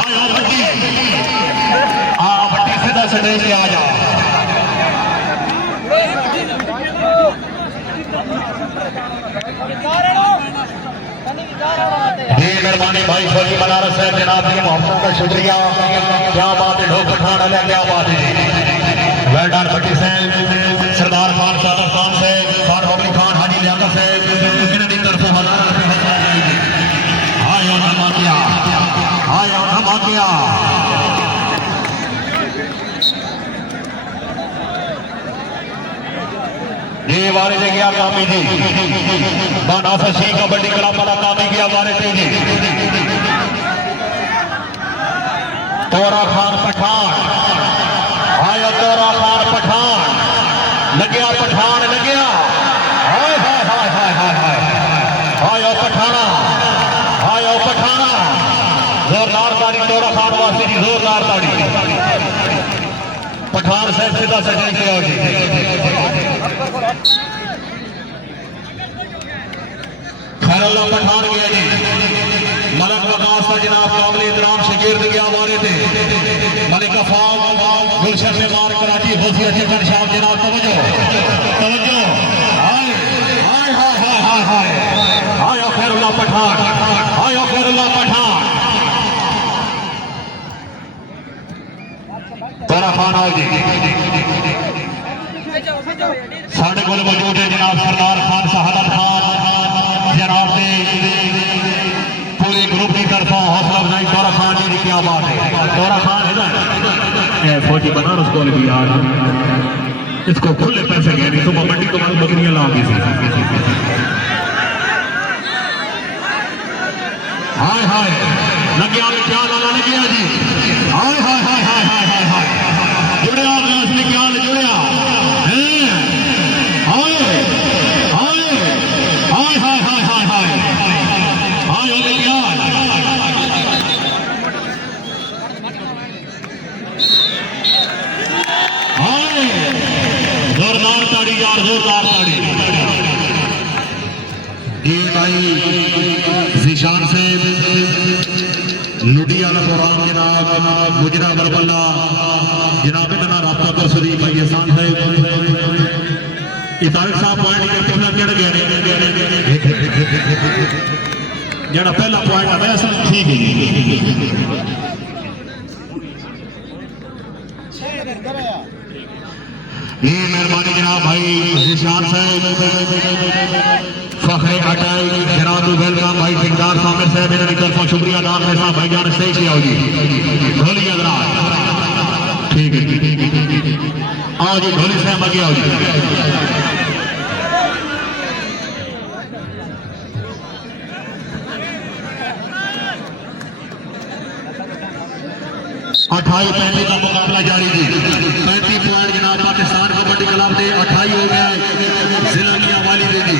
आया बड्डी आ बड्डी सीधा से आ जा भाई फौजी बनारस है जनाब की मोहब्बत का शुक्रिया। क्या बात है ढोल पठान है, क्या बात है। वेल डन भट्टी साहब, सरदार खान सादर खान साहब, खान होबली खान, हाजी लियाकत साहब, इन्होंने तरफों आयो धमाकिया, आयो धमाकिया। ये वारे ने गया कामी जी, बानासा सिंह कबड्डी क्लब वाला कामी गया वारे थे जी। तोरा खान पठान आया, तोरा खान पठान लग्या, पठान लग्या। हाय हाय हाय हाय हाय हाय, आयो पठाना, आयो पठाना। जोरदार ताड़ी तोरा खान वासी जी, जोरदार ताड़ी। पठान साहब सीधा सजाई से आओ जी। खैरुल्लाह पठान गया जी, मलक वकास का जनाब कामले इतराम शकीर्द गया वारे थे। मलिक अफाम गुलशन में मार कराची होसिया चिकन शाम जनाब तवज्जो तवज्जो। हाय हाय हाय हाय हाय हाय, आयो खैरुल्लाह पठान, आयो खैरुल्लाह पठान। तोरा खान आओ जी। साढ़े को मौजूद है जनाब सरदार खान शहादत खान जनाब से पूरे ग्रुप की तरफा हौसला अफजाई। तोरा खान जी की क्या बात है, तोरा खान है ना फौजी बनारस को भी यार, इसको खुले पैसे गए नहीं सुबह मंडी को मालूम बकरियां ला दी। हाय हाय लग्या में क्या लाला लग्या जी। हाय हाय हाय हाय हाय हाय हाय, जुड़िया गैस में क्या जुड़िया। हाय हाय हाय हाय हाय हाय हाय, हाय हो गया। हाय जोरदार ताड़ी यार, जोरदार ताड़ी। ये भाई जिशान से लुडिया प्रोग्राम जनाब गुजरा बरबल्ला जनाब इतना रास्ता कर सुधी भाई एहसान है। तारिक साहब पॉइंट करते हुए केड़ा गया जरा पहला पॉइंट है वैसा ठीक है। ये मेहरबानी जनाब भाई जिशान साहब, फखरे अटाई जनाब वेलकम भाई ठेकेदार सामने साहब, इन्होंने तरफों शुक्रिया अदा करते साहब भाई जान सही से आओ जी। ढोली अदरा ठीक है, आओ जी ढोली साहब आगे आओ जी। 28-35 का मुकाबला जारी जी। 35 पॉइंट जनाब पाकिस्तान कबड्डी क्लब के 28 हो गया जिला मियां वाली दे जी।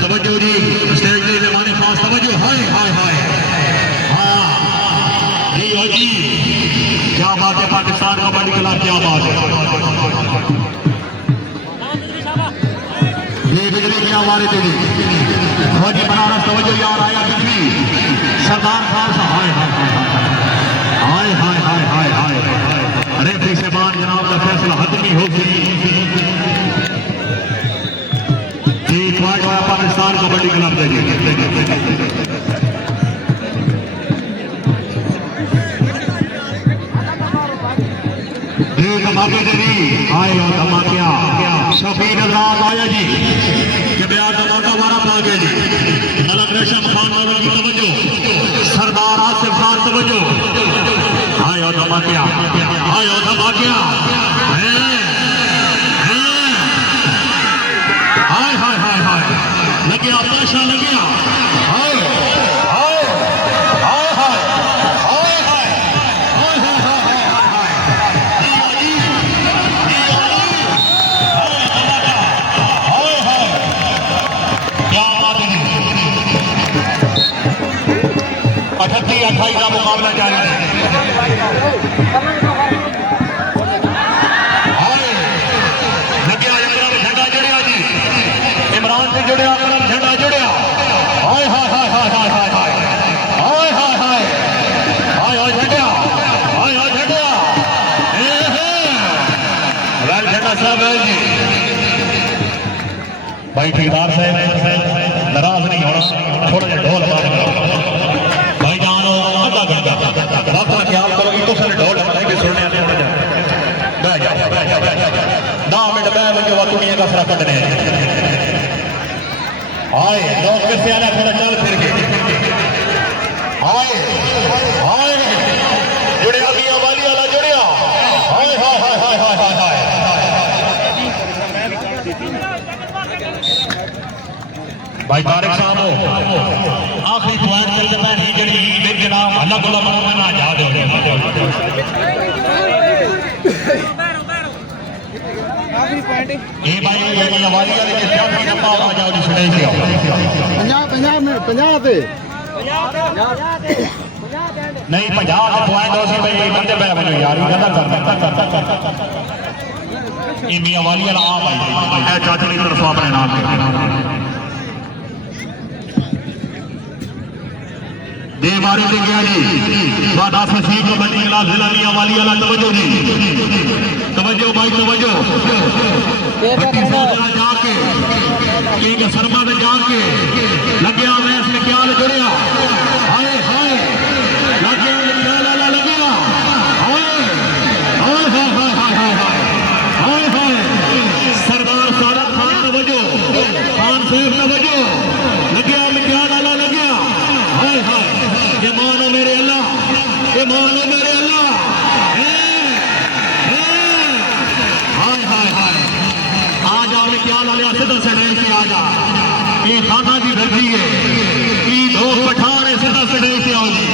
तवज्जो जी स्टेज के जमाने पास तवज्जो। हाय हाय हाय हाँ जी हो जी, क्या बात है पाकिस्तान कबड्डी क्लब, क्या बात है। ये बिजली की हमारे थे जी फौजी बनारस तवज्जो यार आया बिजली सरदार खान साहब। हाय हाय हाय हाय हाय हाय, रेफरी साहबान जनाब का फैसला हतमी हो गई। पाकिस्तान कबड्डी क्लब दे धमाके दे जी आए और धमाकिया शफीक अजराज आया जी कि प्यार धमाका मारा पा गया जी। मलक रेशम खान वालों की तवज्जो, सरदार आसिफ खान तवज्जो। आए और धमाकिया, आए और धमाकिया। हाय हाय हाय हाय लगे आशा लगे हाय हाय हाय हाय हाय हाय क्या बात है। 38-28 का मुकाबला जारी है। जुड़िया करम झंडा जुड़िया। हाय हाय हाय हाय हाय हाय हाय हाय हाय हाय हाय हाय झंडा, हाय हाय झंडा। वेल झंडा साहब है जी। भाई ठेकेदार साहब नाराज नहीं होना, थोड़ा सा ढोल 10 मिनट बह वजो दुनिया का फरा कटने आए लोग किससे आना थोड़ा चल फिर के आए आए जुड़े मियां वाली वाला जुड़िया हाय हाय हाय हाय हाय हाय हाय भाई तारिक साहब आखिरी पॉइंट चलते मैं नहीं जड़ी बिन जनाब अल्लाह को मैं ना जा दे ये भाई ये वाली वाले के क्या भी नंबर आ जाओ जी सुनाई दियो 50 मिनट 50 पे नहीं 50 पॉइंट हो सी भाई बंदे बह बनो यार ये गलत कर ये मियां वाली वाला आ भाई है चाचा की तरफ अपने नाम दे मारे दे गया जी वादा फसी को बनी इलाज जिला मियां वाली वाला तवज्जो जी तवज्जो भाई तवज्जो जाके किंग शर्मा में जाके लगे मैं इसमें क्या जुड़िया हाय हाय लगे क्या लाला लगे हाय हाय हाय हाय हाय हाय हाय सरदार सादत खान तवज्जो खान साहब तवज्जो लगे क्या लाला लगे हाय हाय ये मानो मेरे अल्लाह ये मानो मेरे अल्लाह हाय हाय हाय आ जाओ क्या लाले सीधा सड़े से आ जा ये खाना की धरती है कि दो पठान है सीधा सड़े से आओ जी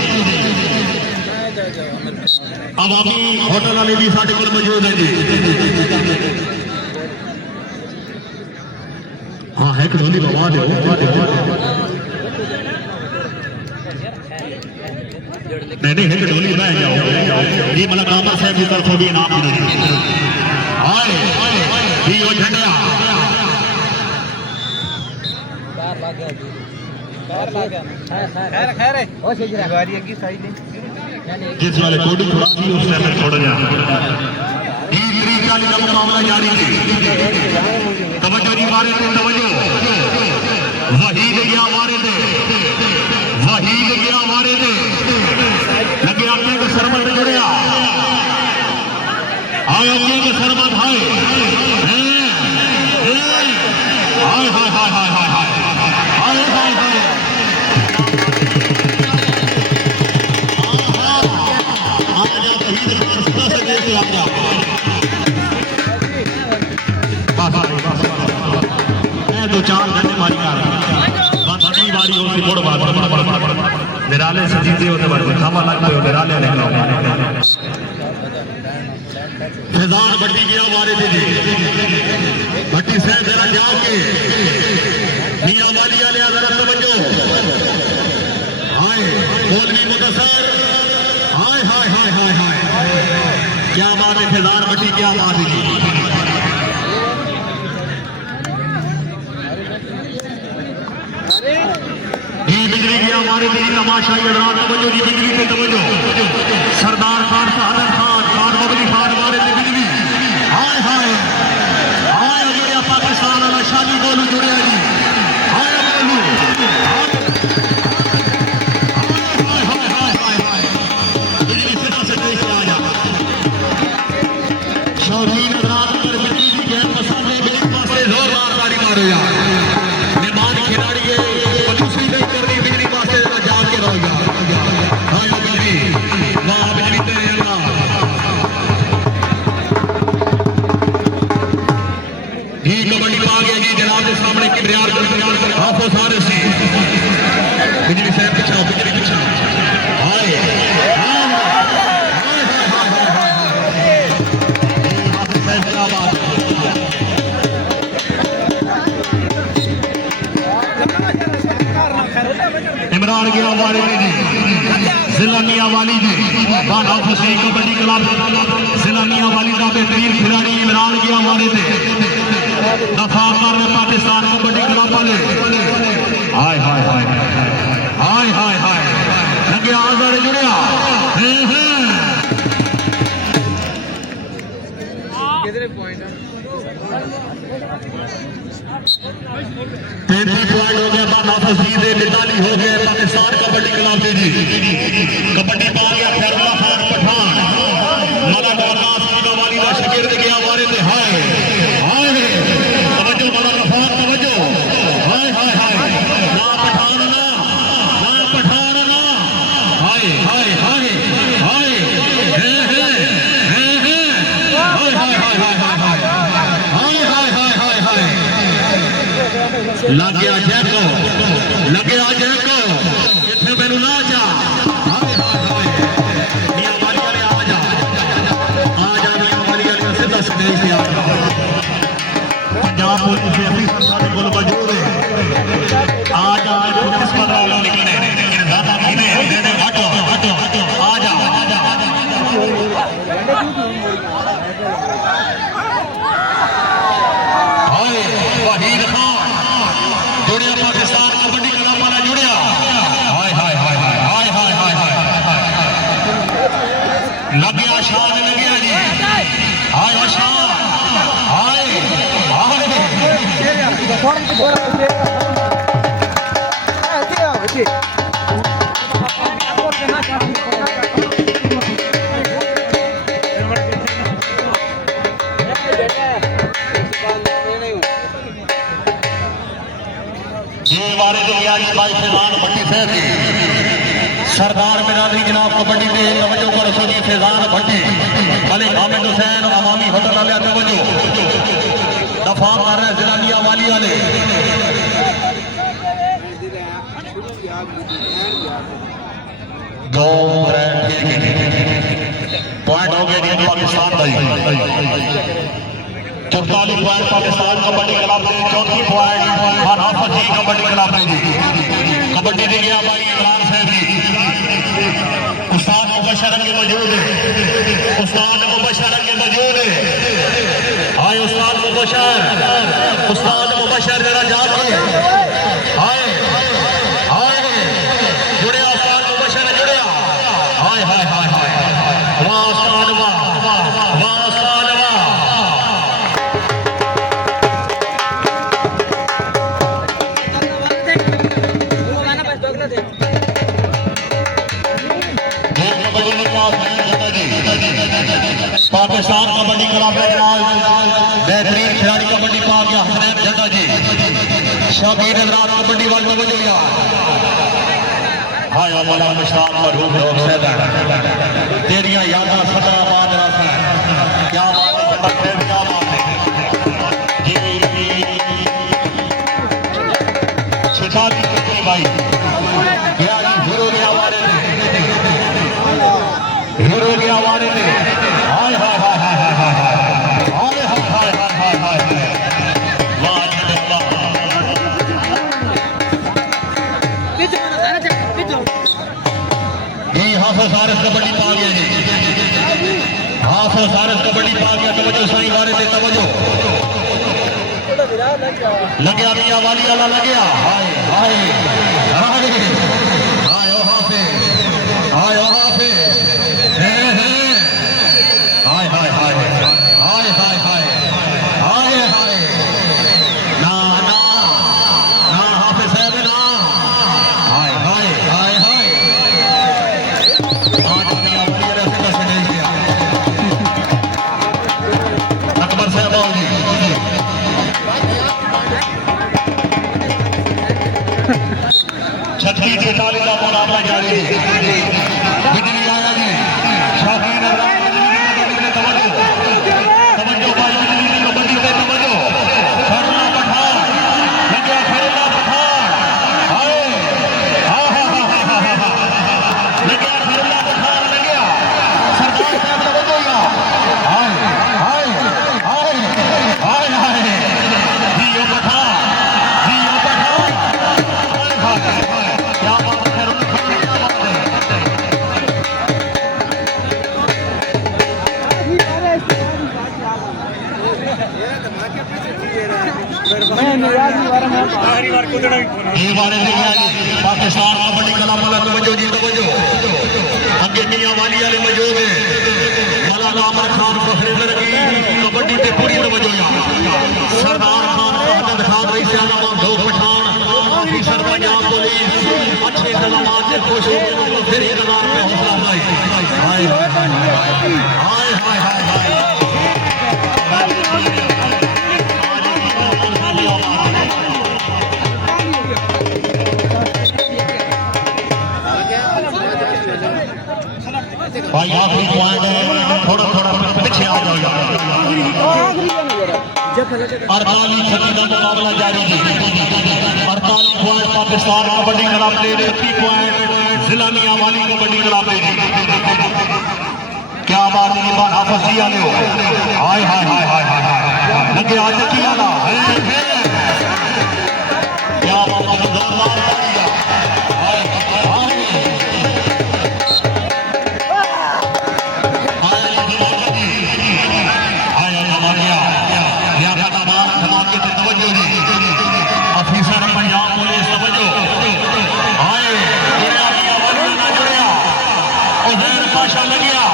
अवामी होटल वाले भी साढ़े को मौजूद है जी हाँ है कि धोनी बवा दो नहीं है कि धोनी बह जाओ ये मतलब कामर साहब की तरफ भी इनाम आए ये वो झंडा जिस वाले कोडी थोड़ा सी उस टाइम छोड़ जा तरीका का मुकाबला जारी थी तवज्जो जी मारे थे तवज्जो वहीद गया मारे थे वहीद गया मारे थे लगे आपने को सरमत जुड़िया आए अपने को सरमत हाय हाय हाय हाय हाय हाय हाय हाय हाय हाय दो चार घंटे मारी बारी हो सी मोड़ बात निराले से जीते होते बारे खामा लग गए निराले निकलो फैजान भट्टी गया हमारे थे जी भट्टी से जरा जाके मियां वाली वाले जरा तवज्जो हाय मौलवी मुदस्सर हाय हाय हाय हाय हाय क्या बात है फैजान भट्टी क्या बात है जी बिजली गया हमारे दिल्ली तमाशा तवज्जो जी बिजली पे तवज्जो सरदार खान सादर खान खान बबली खान हमारे से बिजली हाय हाय हाय जुड़िया पाकिस्तान वाला शादी बोलू जुड़िया जी हाय बोलू हाय हाय हाय हाय हाय बिजली सीधा से देश आ जा शौकीन हजरात पर बिजली की गैर मसाले बिजली पासे जोरदार ताली मारो यार मेहमान खिलाड़ी है बिजली साहब पिछाओ बिजली पिछाओ हाय इमरान गया वाले जी जिला मियां वाली जी बाना हुसैन कबड्डी क्लब जिला मियां वाली का बेहतरीन खिलाड़ी इमरान गया हमारे थे दफा कर रहे पाकिस्तान कबड्डी क्लब वाले हाय हाय हाय हाय हाय हाय लगे आज़ाद जुड़िया कितने पॉइंट 33 पॉइंट हो गया बाना फजीद निताली हो गए पाकिस्तान कबड्डी क्लब से जी कबड्डी पा गया खैरुल्लाह खान पठान मलक वाली का शिगिर्द गया हमारे थे हाय लग गया जैको इतने मैनू ना जा हाय हाय हाय मियां वाली वाले आ जा मियां वाली वाले सीधा स्टेज पे आ जा पंजाब पुलिस के अफसर साडे कोल मौजूद है आ जा किस्मत वालों निकले लेकिन दादा कीने दे हटो आ जा हाय वहीद खान जुड़िया पाकिस्तान कबड्डी क्लब वाला जुड़िया हाय हाय हाय हाय हाय हाय हाय हाय लग गया शाह लग गया जी हाय ओ शाह हाय ये वारे तो गया जी भाई फैजान भट्टी साहब जी सरदार बिरादरी जनाब कबड्डी के तवज्जो कर सजी फैजान भट्टी मलिक हामिद हुसैन अमामी होटल वाले तवज्जो दफा कर रहे जिलानिया वाली वाले दो पॉइंट हो गए जी पाकिस्तान का 44 पॉइंट पाकिस्तान कबड्डी क्लब से 34 पॉइंट हाफिज जी कबड्डी क्लब में जी कबड्डी दे गया भाई इमरान साहब जी उस्ताद मुबशर के मौजूद है उस्ताद मुबशर के मौजूद है आए उस्ताद मुबशर जरा जाके आए जुड़े उस्ताद मुबशर जुड़े हाय हाय हाय हाय वाह उस्ताद वाह उस्ताद वाह पाकिस्तान कबड्डी क्लब में बेहतरीन खिलाड़ी कबड्डी पा गया हसनैन झंडा जी शौकीन हजरात कबड्डी वाले तवज्जो यार हाय अल्लाह मुश्ताक मरहूम लोग सैयद तेरियां यादां सदा बाद रखना क्या बात है छिटाती भाई गया जी हीरो के हवाले से हाय हाय हाय हाय हाय हाय हाय हाय हाय हाय हाय हाय वाह ये हाफिज सारस कबड्डी पा गया जी हाफिज सारस कबड्डी पा गया तवज्जो साईं वाले से तवज्जो लग गया मियां वाली वाला लग गया हाय हाय हाय हाय ओ हाफिज हाय ओ हाफिज हाय हाय हाय हाय हाय हाय हाय हाय ना ना ना हाफिज साहब ना हाय हाय हाय हाय आज मेरा बढ़िया रस्ते का स्टेज किया अकबर साहब आओ जी छठी के ताली का मुकाबला जारी है बिजली आया जी शौकीन तवज्जो भाई कबड्डी पे तवज्जो खरला पठान लगे खरला पठान हाय हा हा हा हा हा लगे खरला पठान लगे सरदार साहब तवज्जो या हाय हाय हाय हाय हाय जियो पठान हाय हाय क्या बात है पाकिस्तान कबड्डी क्लब वाला तवज्जो जी तवज्जो अगे मियां वाली वाले मौजूद है मौलाना अमर खान फखरे लगी कबड्डी पे पूरी तवज्जो यार सरदार खान साहब खान रईस आलम दो पठान ऑफिसर पंजाब पुलिस अच्छे इंतजामात से खुश हो गए फिर इंतजार पे हौसला अफजाई हाय हाय हाय हाय हाय भाई आखिरी पॉइंट है थोड़ा थोड़ा पीछे आ जाओ यार 48 का मुकाबला जारी है। 48 पॉइंट पाकिस्तान कबड्डी क्लब ने, 30 पॉइंट जिला मियांवाली कबड्डी क्लब ने। क्या बात है, बात आपस किया ले हाय हाय हाय हाय हाय लगे आज किया ना क्या बात है, जोरदार तालियां हाय हाय ऑफिसर पंजाब पुलिस तवज्जो आए जुड़िया ना जुड़िया उजैर पाशा लगिया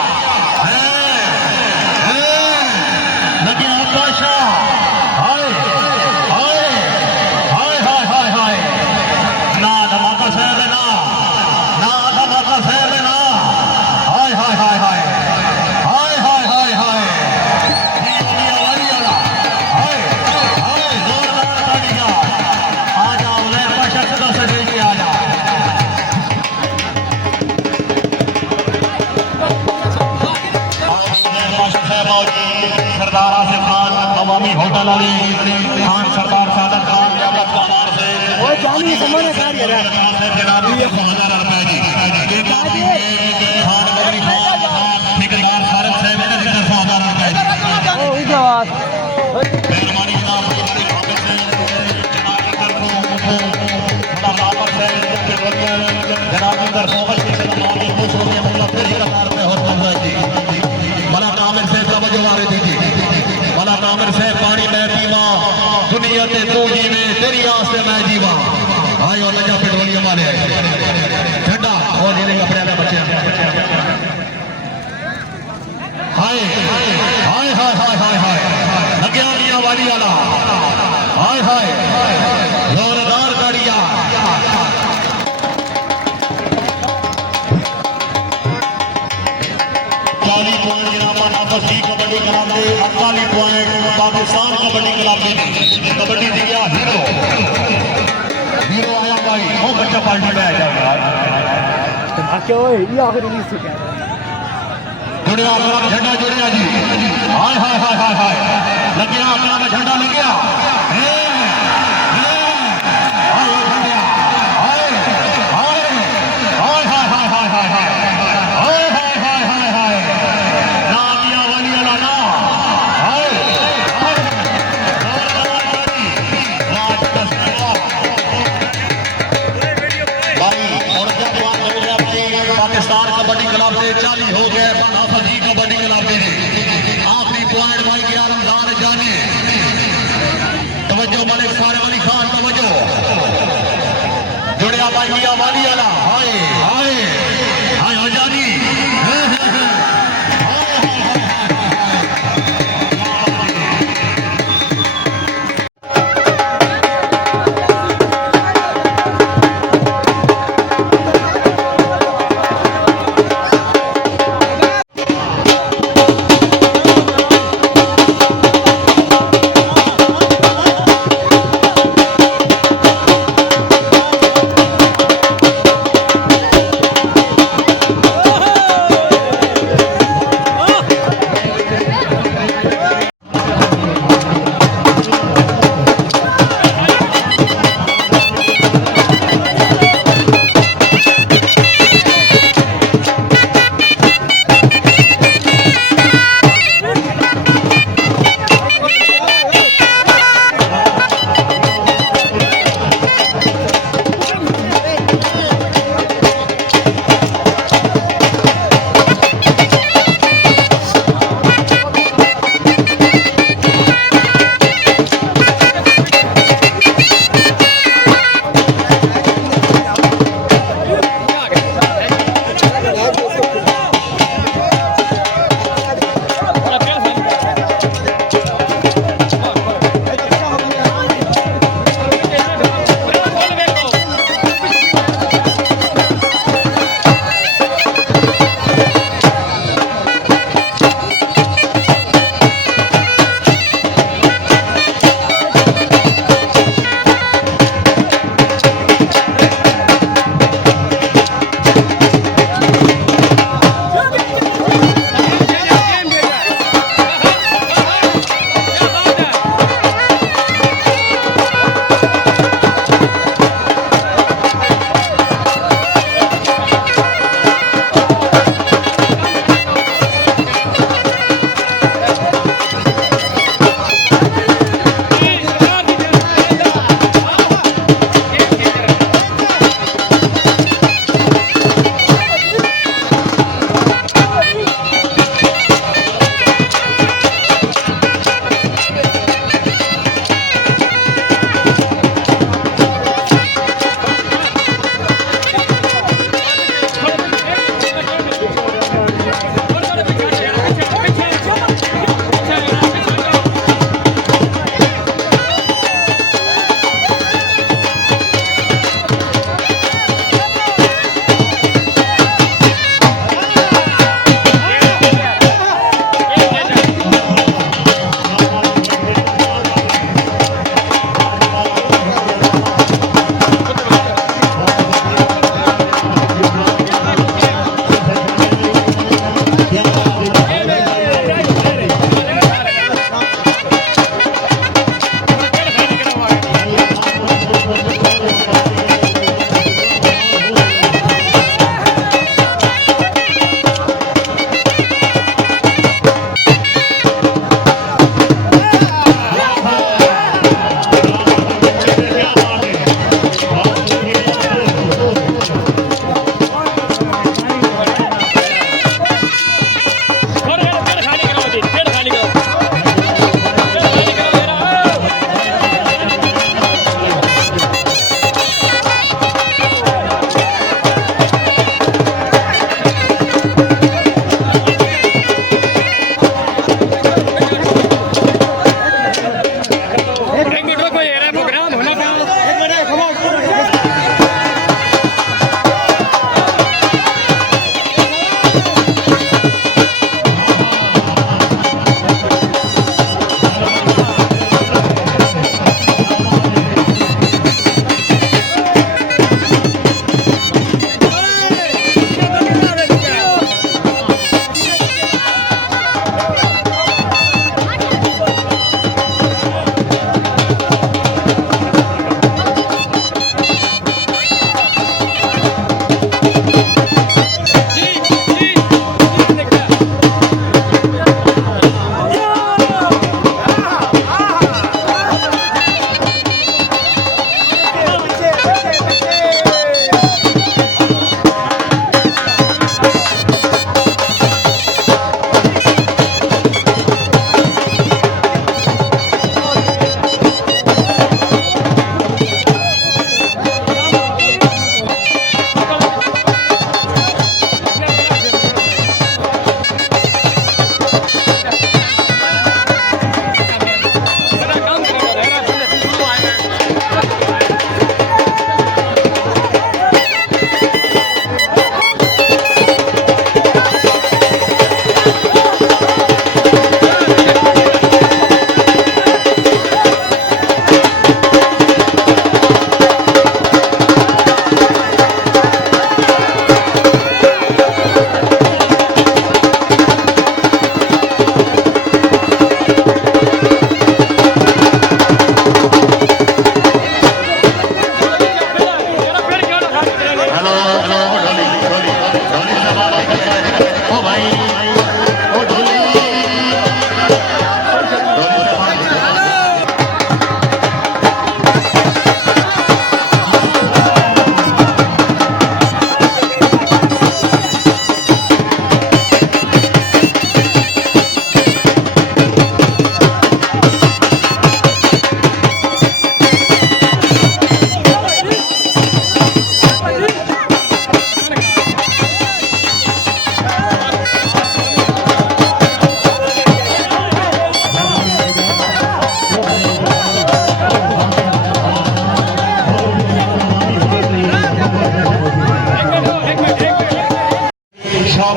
लगिया पाशा हाय हाय हाय हाय हाय हाय ना धमाका सहब ना धमाका सहब ना हाय हाय हाय हाय हाय हाय हाय हाय सरदार आसिफ खान अवामी होटल वाले खान सरदार सादत खान लियाकत कमार से जनाब 1000 रुपए जी खान बकरी खान ठेकेदार सारद साहब का 1000 रुपए जी मेहरबानी जनाब हाफिज से जनाब जनाब दरफोगल की सलाम खुश हो गया मतलब फिर कतार में होता हुआ जी भला कामिल से तवज्जो वाले दीजिए भला कामिल से पानी मैं पीवा दुनिया ते तू जीवे तेरी आस से मैं जीवा आयो लजा पेट्रोलियम वाले ठंडा और जीने कपड़े का बच्चे हाय हाय हाय हाय हाय हाय लगे मियां वाली वाला हाय हाय जोरदार गाड़ियां 40 पॉइंट जनाब आपस की कबड्डी क्लब ने 48 पॉइंट पाकिस्तान कबड्डी क्लब ने कबड्डी दिया हीरो आया भाई वो बच्चा पार्टी में आया जुड़िया क्लब झंडा जुड़िया जी हाय हाय हाय हाय हाय लग गया क्लब झंडा लग गया पाकिस्तान कबड्डी क्लब से 40 हो गए हाफजी कबड्डी क्लब ने आखिरी पॉइंट भाई के आलमदार जाने तवज्जो मलिक सारे अली खान तवज्जो जुड़िया भाई मियां वाली वाला हाय हाय हाय आजादी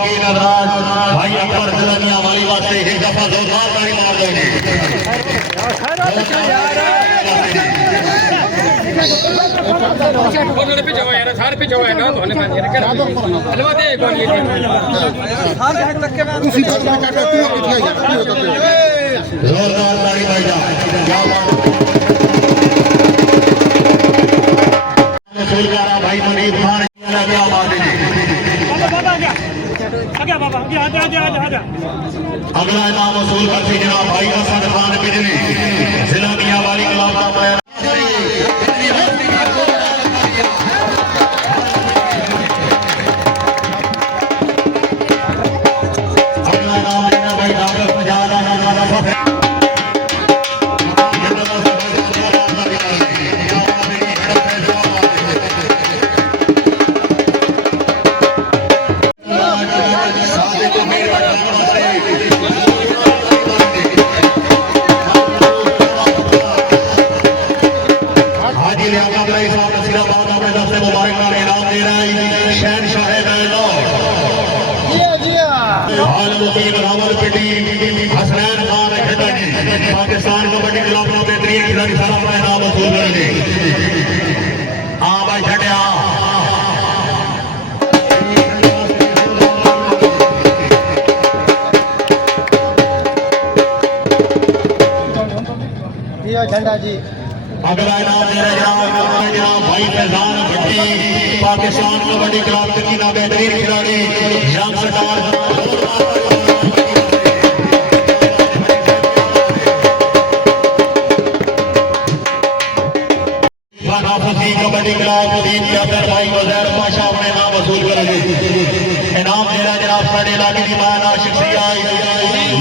शौकीन नजरान भाई अकबर जलानिया वाली वास्ते एक दफा जोरदार ताली मार दो जी ਉਹਨਾਂ ਨੇ ਪਿਛਵਾ ਯਾਰ ਸਾਰੇ ਪਿਛਵਾ ਨਾ ਤੁਹਾਨੂੰ ਮੈਂ ਯਾਰ ਕਿਹੜਾ ਹਲਵਾ ਦੇ ਕੋਲ ਇਹ ਤੁਸੀਂ ਕੱਟ ਕੱਟ ਤੂੰ ਕਿੱਥੇ ਜਾ जोरदार ताली भाई जान क्या बात सुलगारा भाई मनीब खान क्या बात है जी अगला इनाम वसूल करते जनाब भाई असद खान बिजली जिला मियांवाली क्लब का मैच अगला इनाम देना भाई डॉक्टर सजादा नाना फखर पाकिस्तान कबड्डी क्लब का बेहतरीन खिलाड़ी सारा अपना इनाम वसूल करेंगे हाँ भाई छठिया झंडा जी अगला इनाम दे रहे जनाब भाई फैजान भट्टी पाकिस्तान कबड्डी क्लब की बेहतरीन खिलाड़ी young star kabaddi club team captain भाई वज़ैर पाशा अपने नाम वसूल करेंगे इनाम दे रहा जनाब साढ़े इलाके की माना शख्सिया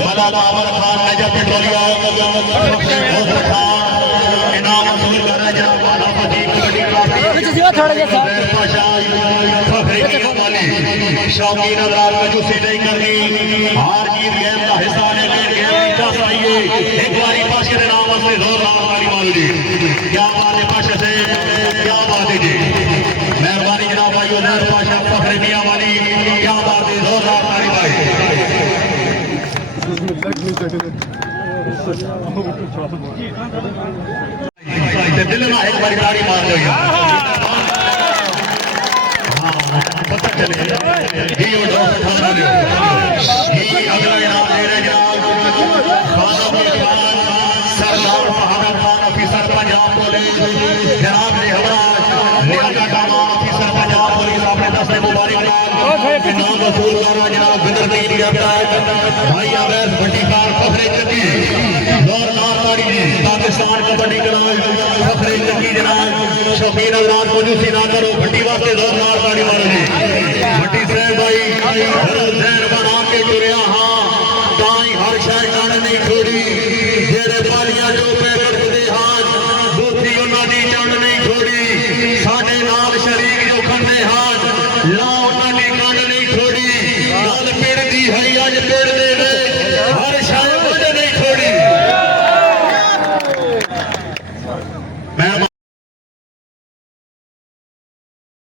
मदद आमर खान नजर पेट्रोलिया इनाम वसूल कर रहा जनाब माना फजीक कबड्डी क्लब पाशा शौकीन नजरान मजूसी नहीं करनी हार जीत गेम का हिस्सा लेकर गेम जीत आइए एक बारी पाशे के नाम से जोरदार ताली मारो जी क्या बात है पाशे से क्या बात है जी मेहरबानी जनाब भाई उजैर पाशा फखरे मियांवाली क्या बात है जोरदार ताली भाई दिल ना एक बारी ताली मार दो पता चले जी वो डॉक्टर खान हो अगला इनाम दे रहे जनाब सरदार बहादुर खान ऑफिसर पंजाब पुलिस जनाब लिहाजा कामा ऑफिसर पंजाब पुलिस अपने दस्ते मुबारक इनाम वसूल कर रहा जनाब बिंदर नहीं जाता भाई अवैध भट्टीकार फखरे चंदी जोरदार ताली पाकिस्तान कबड्डी क्लब फखरे चंदी जनाब शौकीन अवलाद मजूसी ना करो भट्टी वास्ते जोरदार ताली मारो जी भट्टी साहब भाई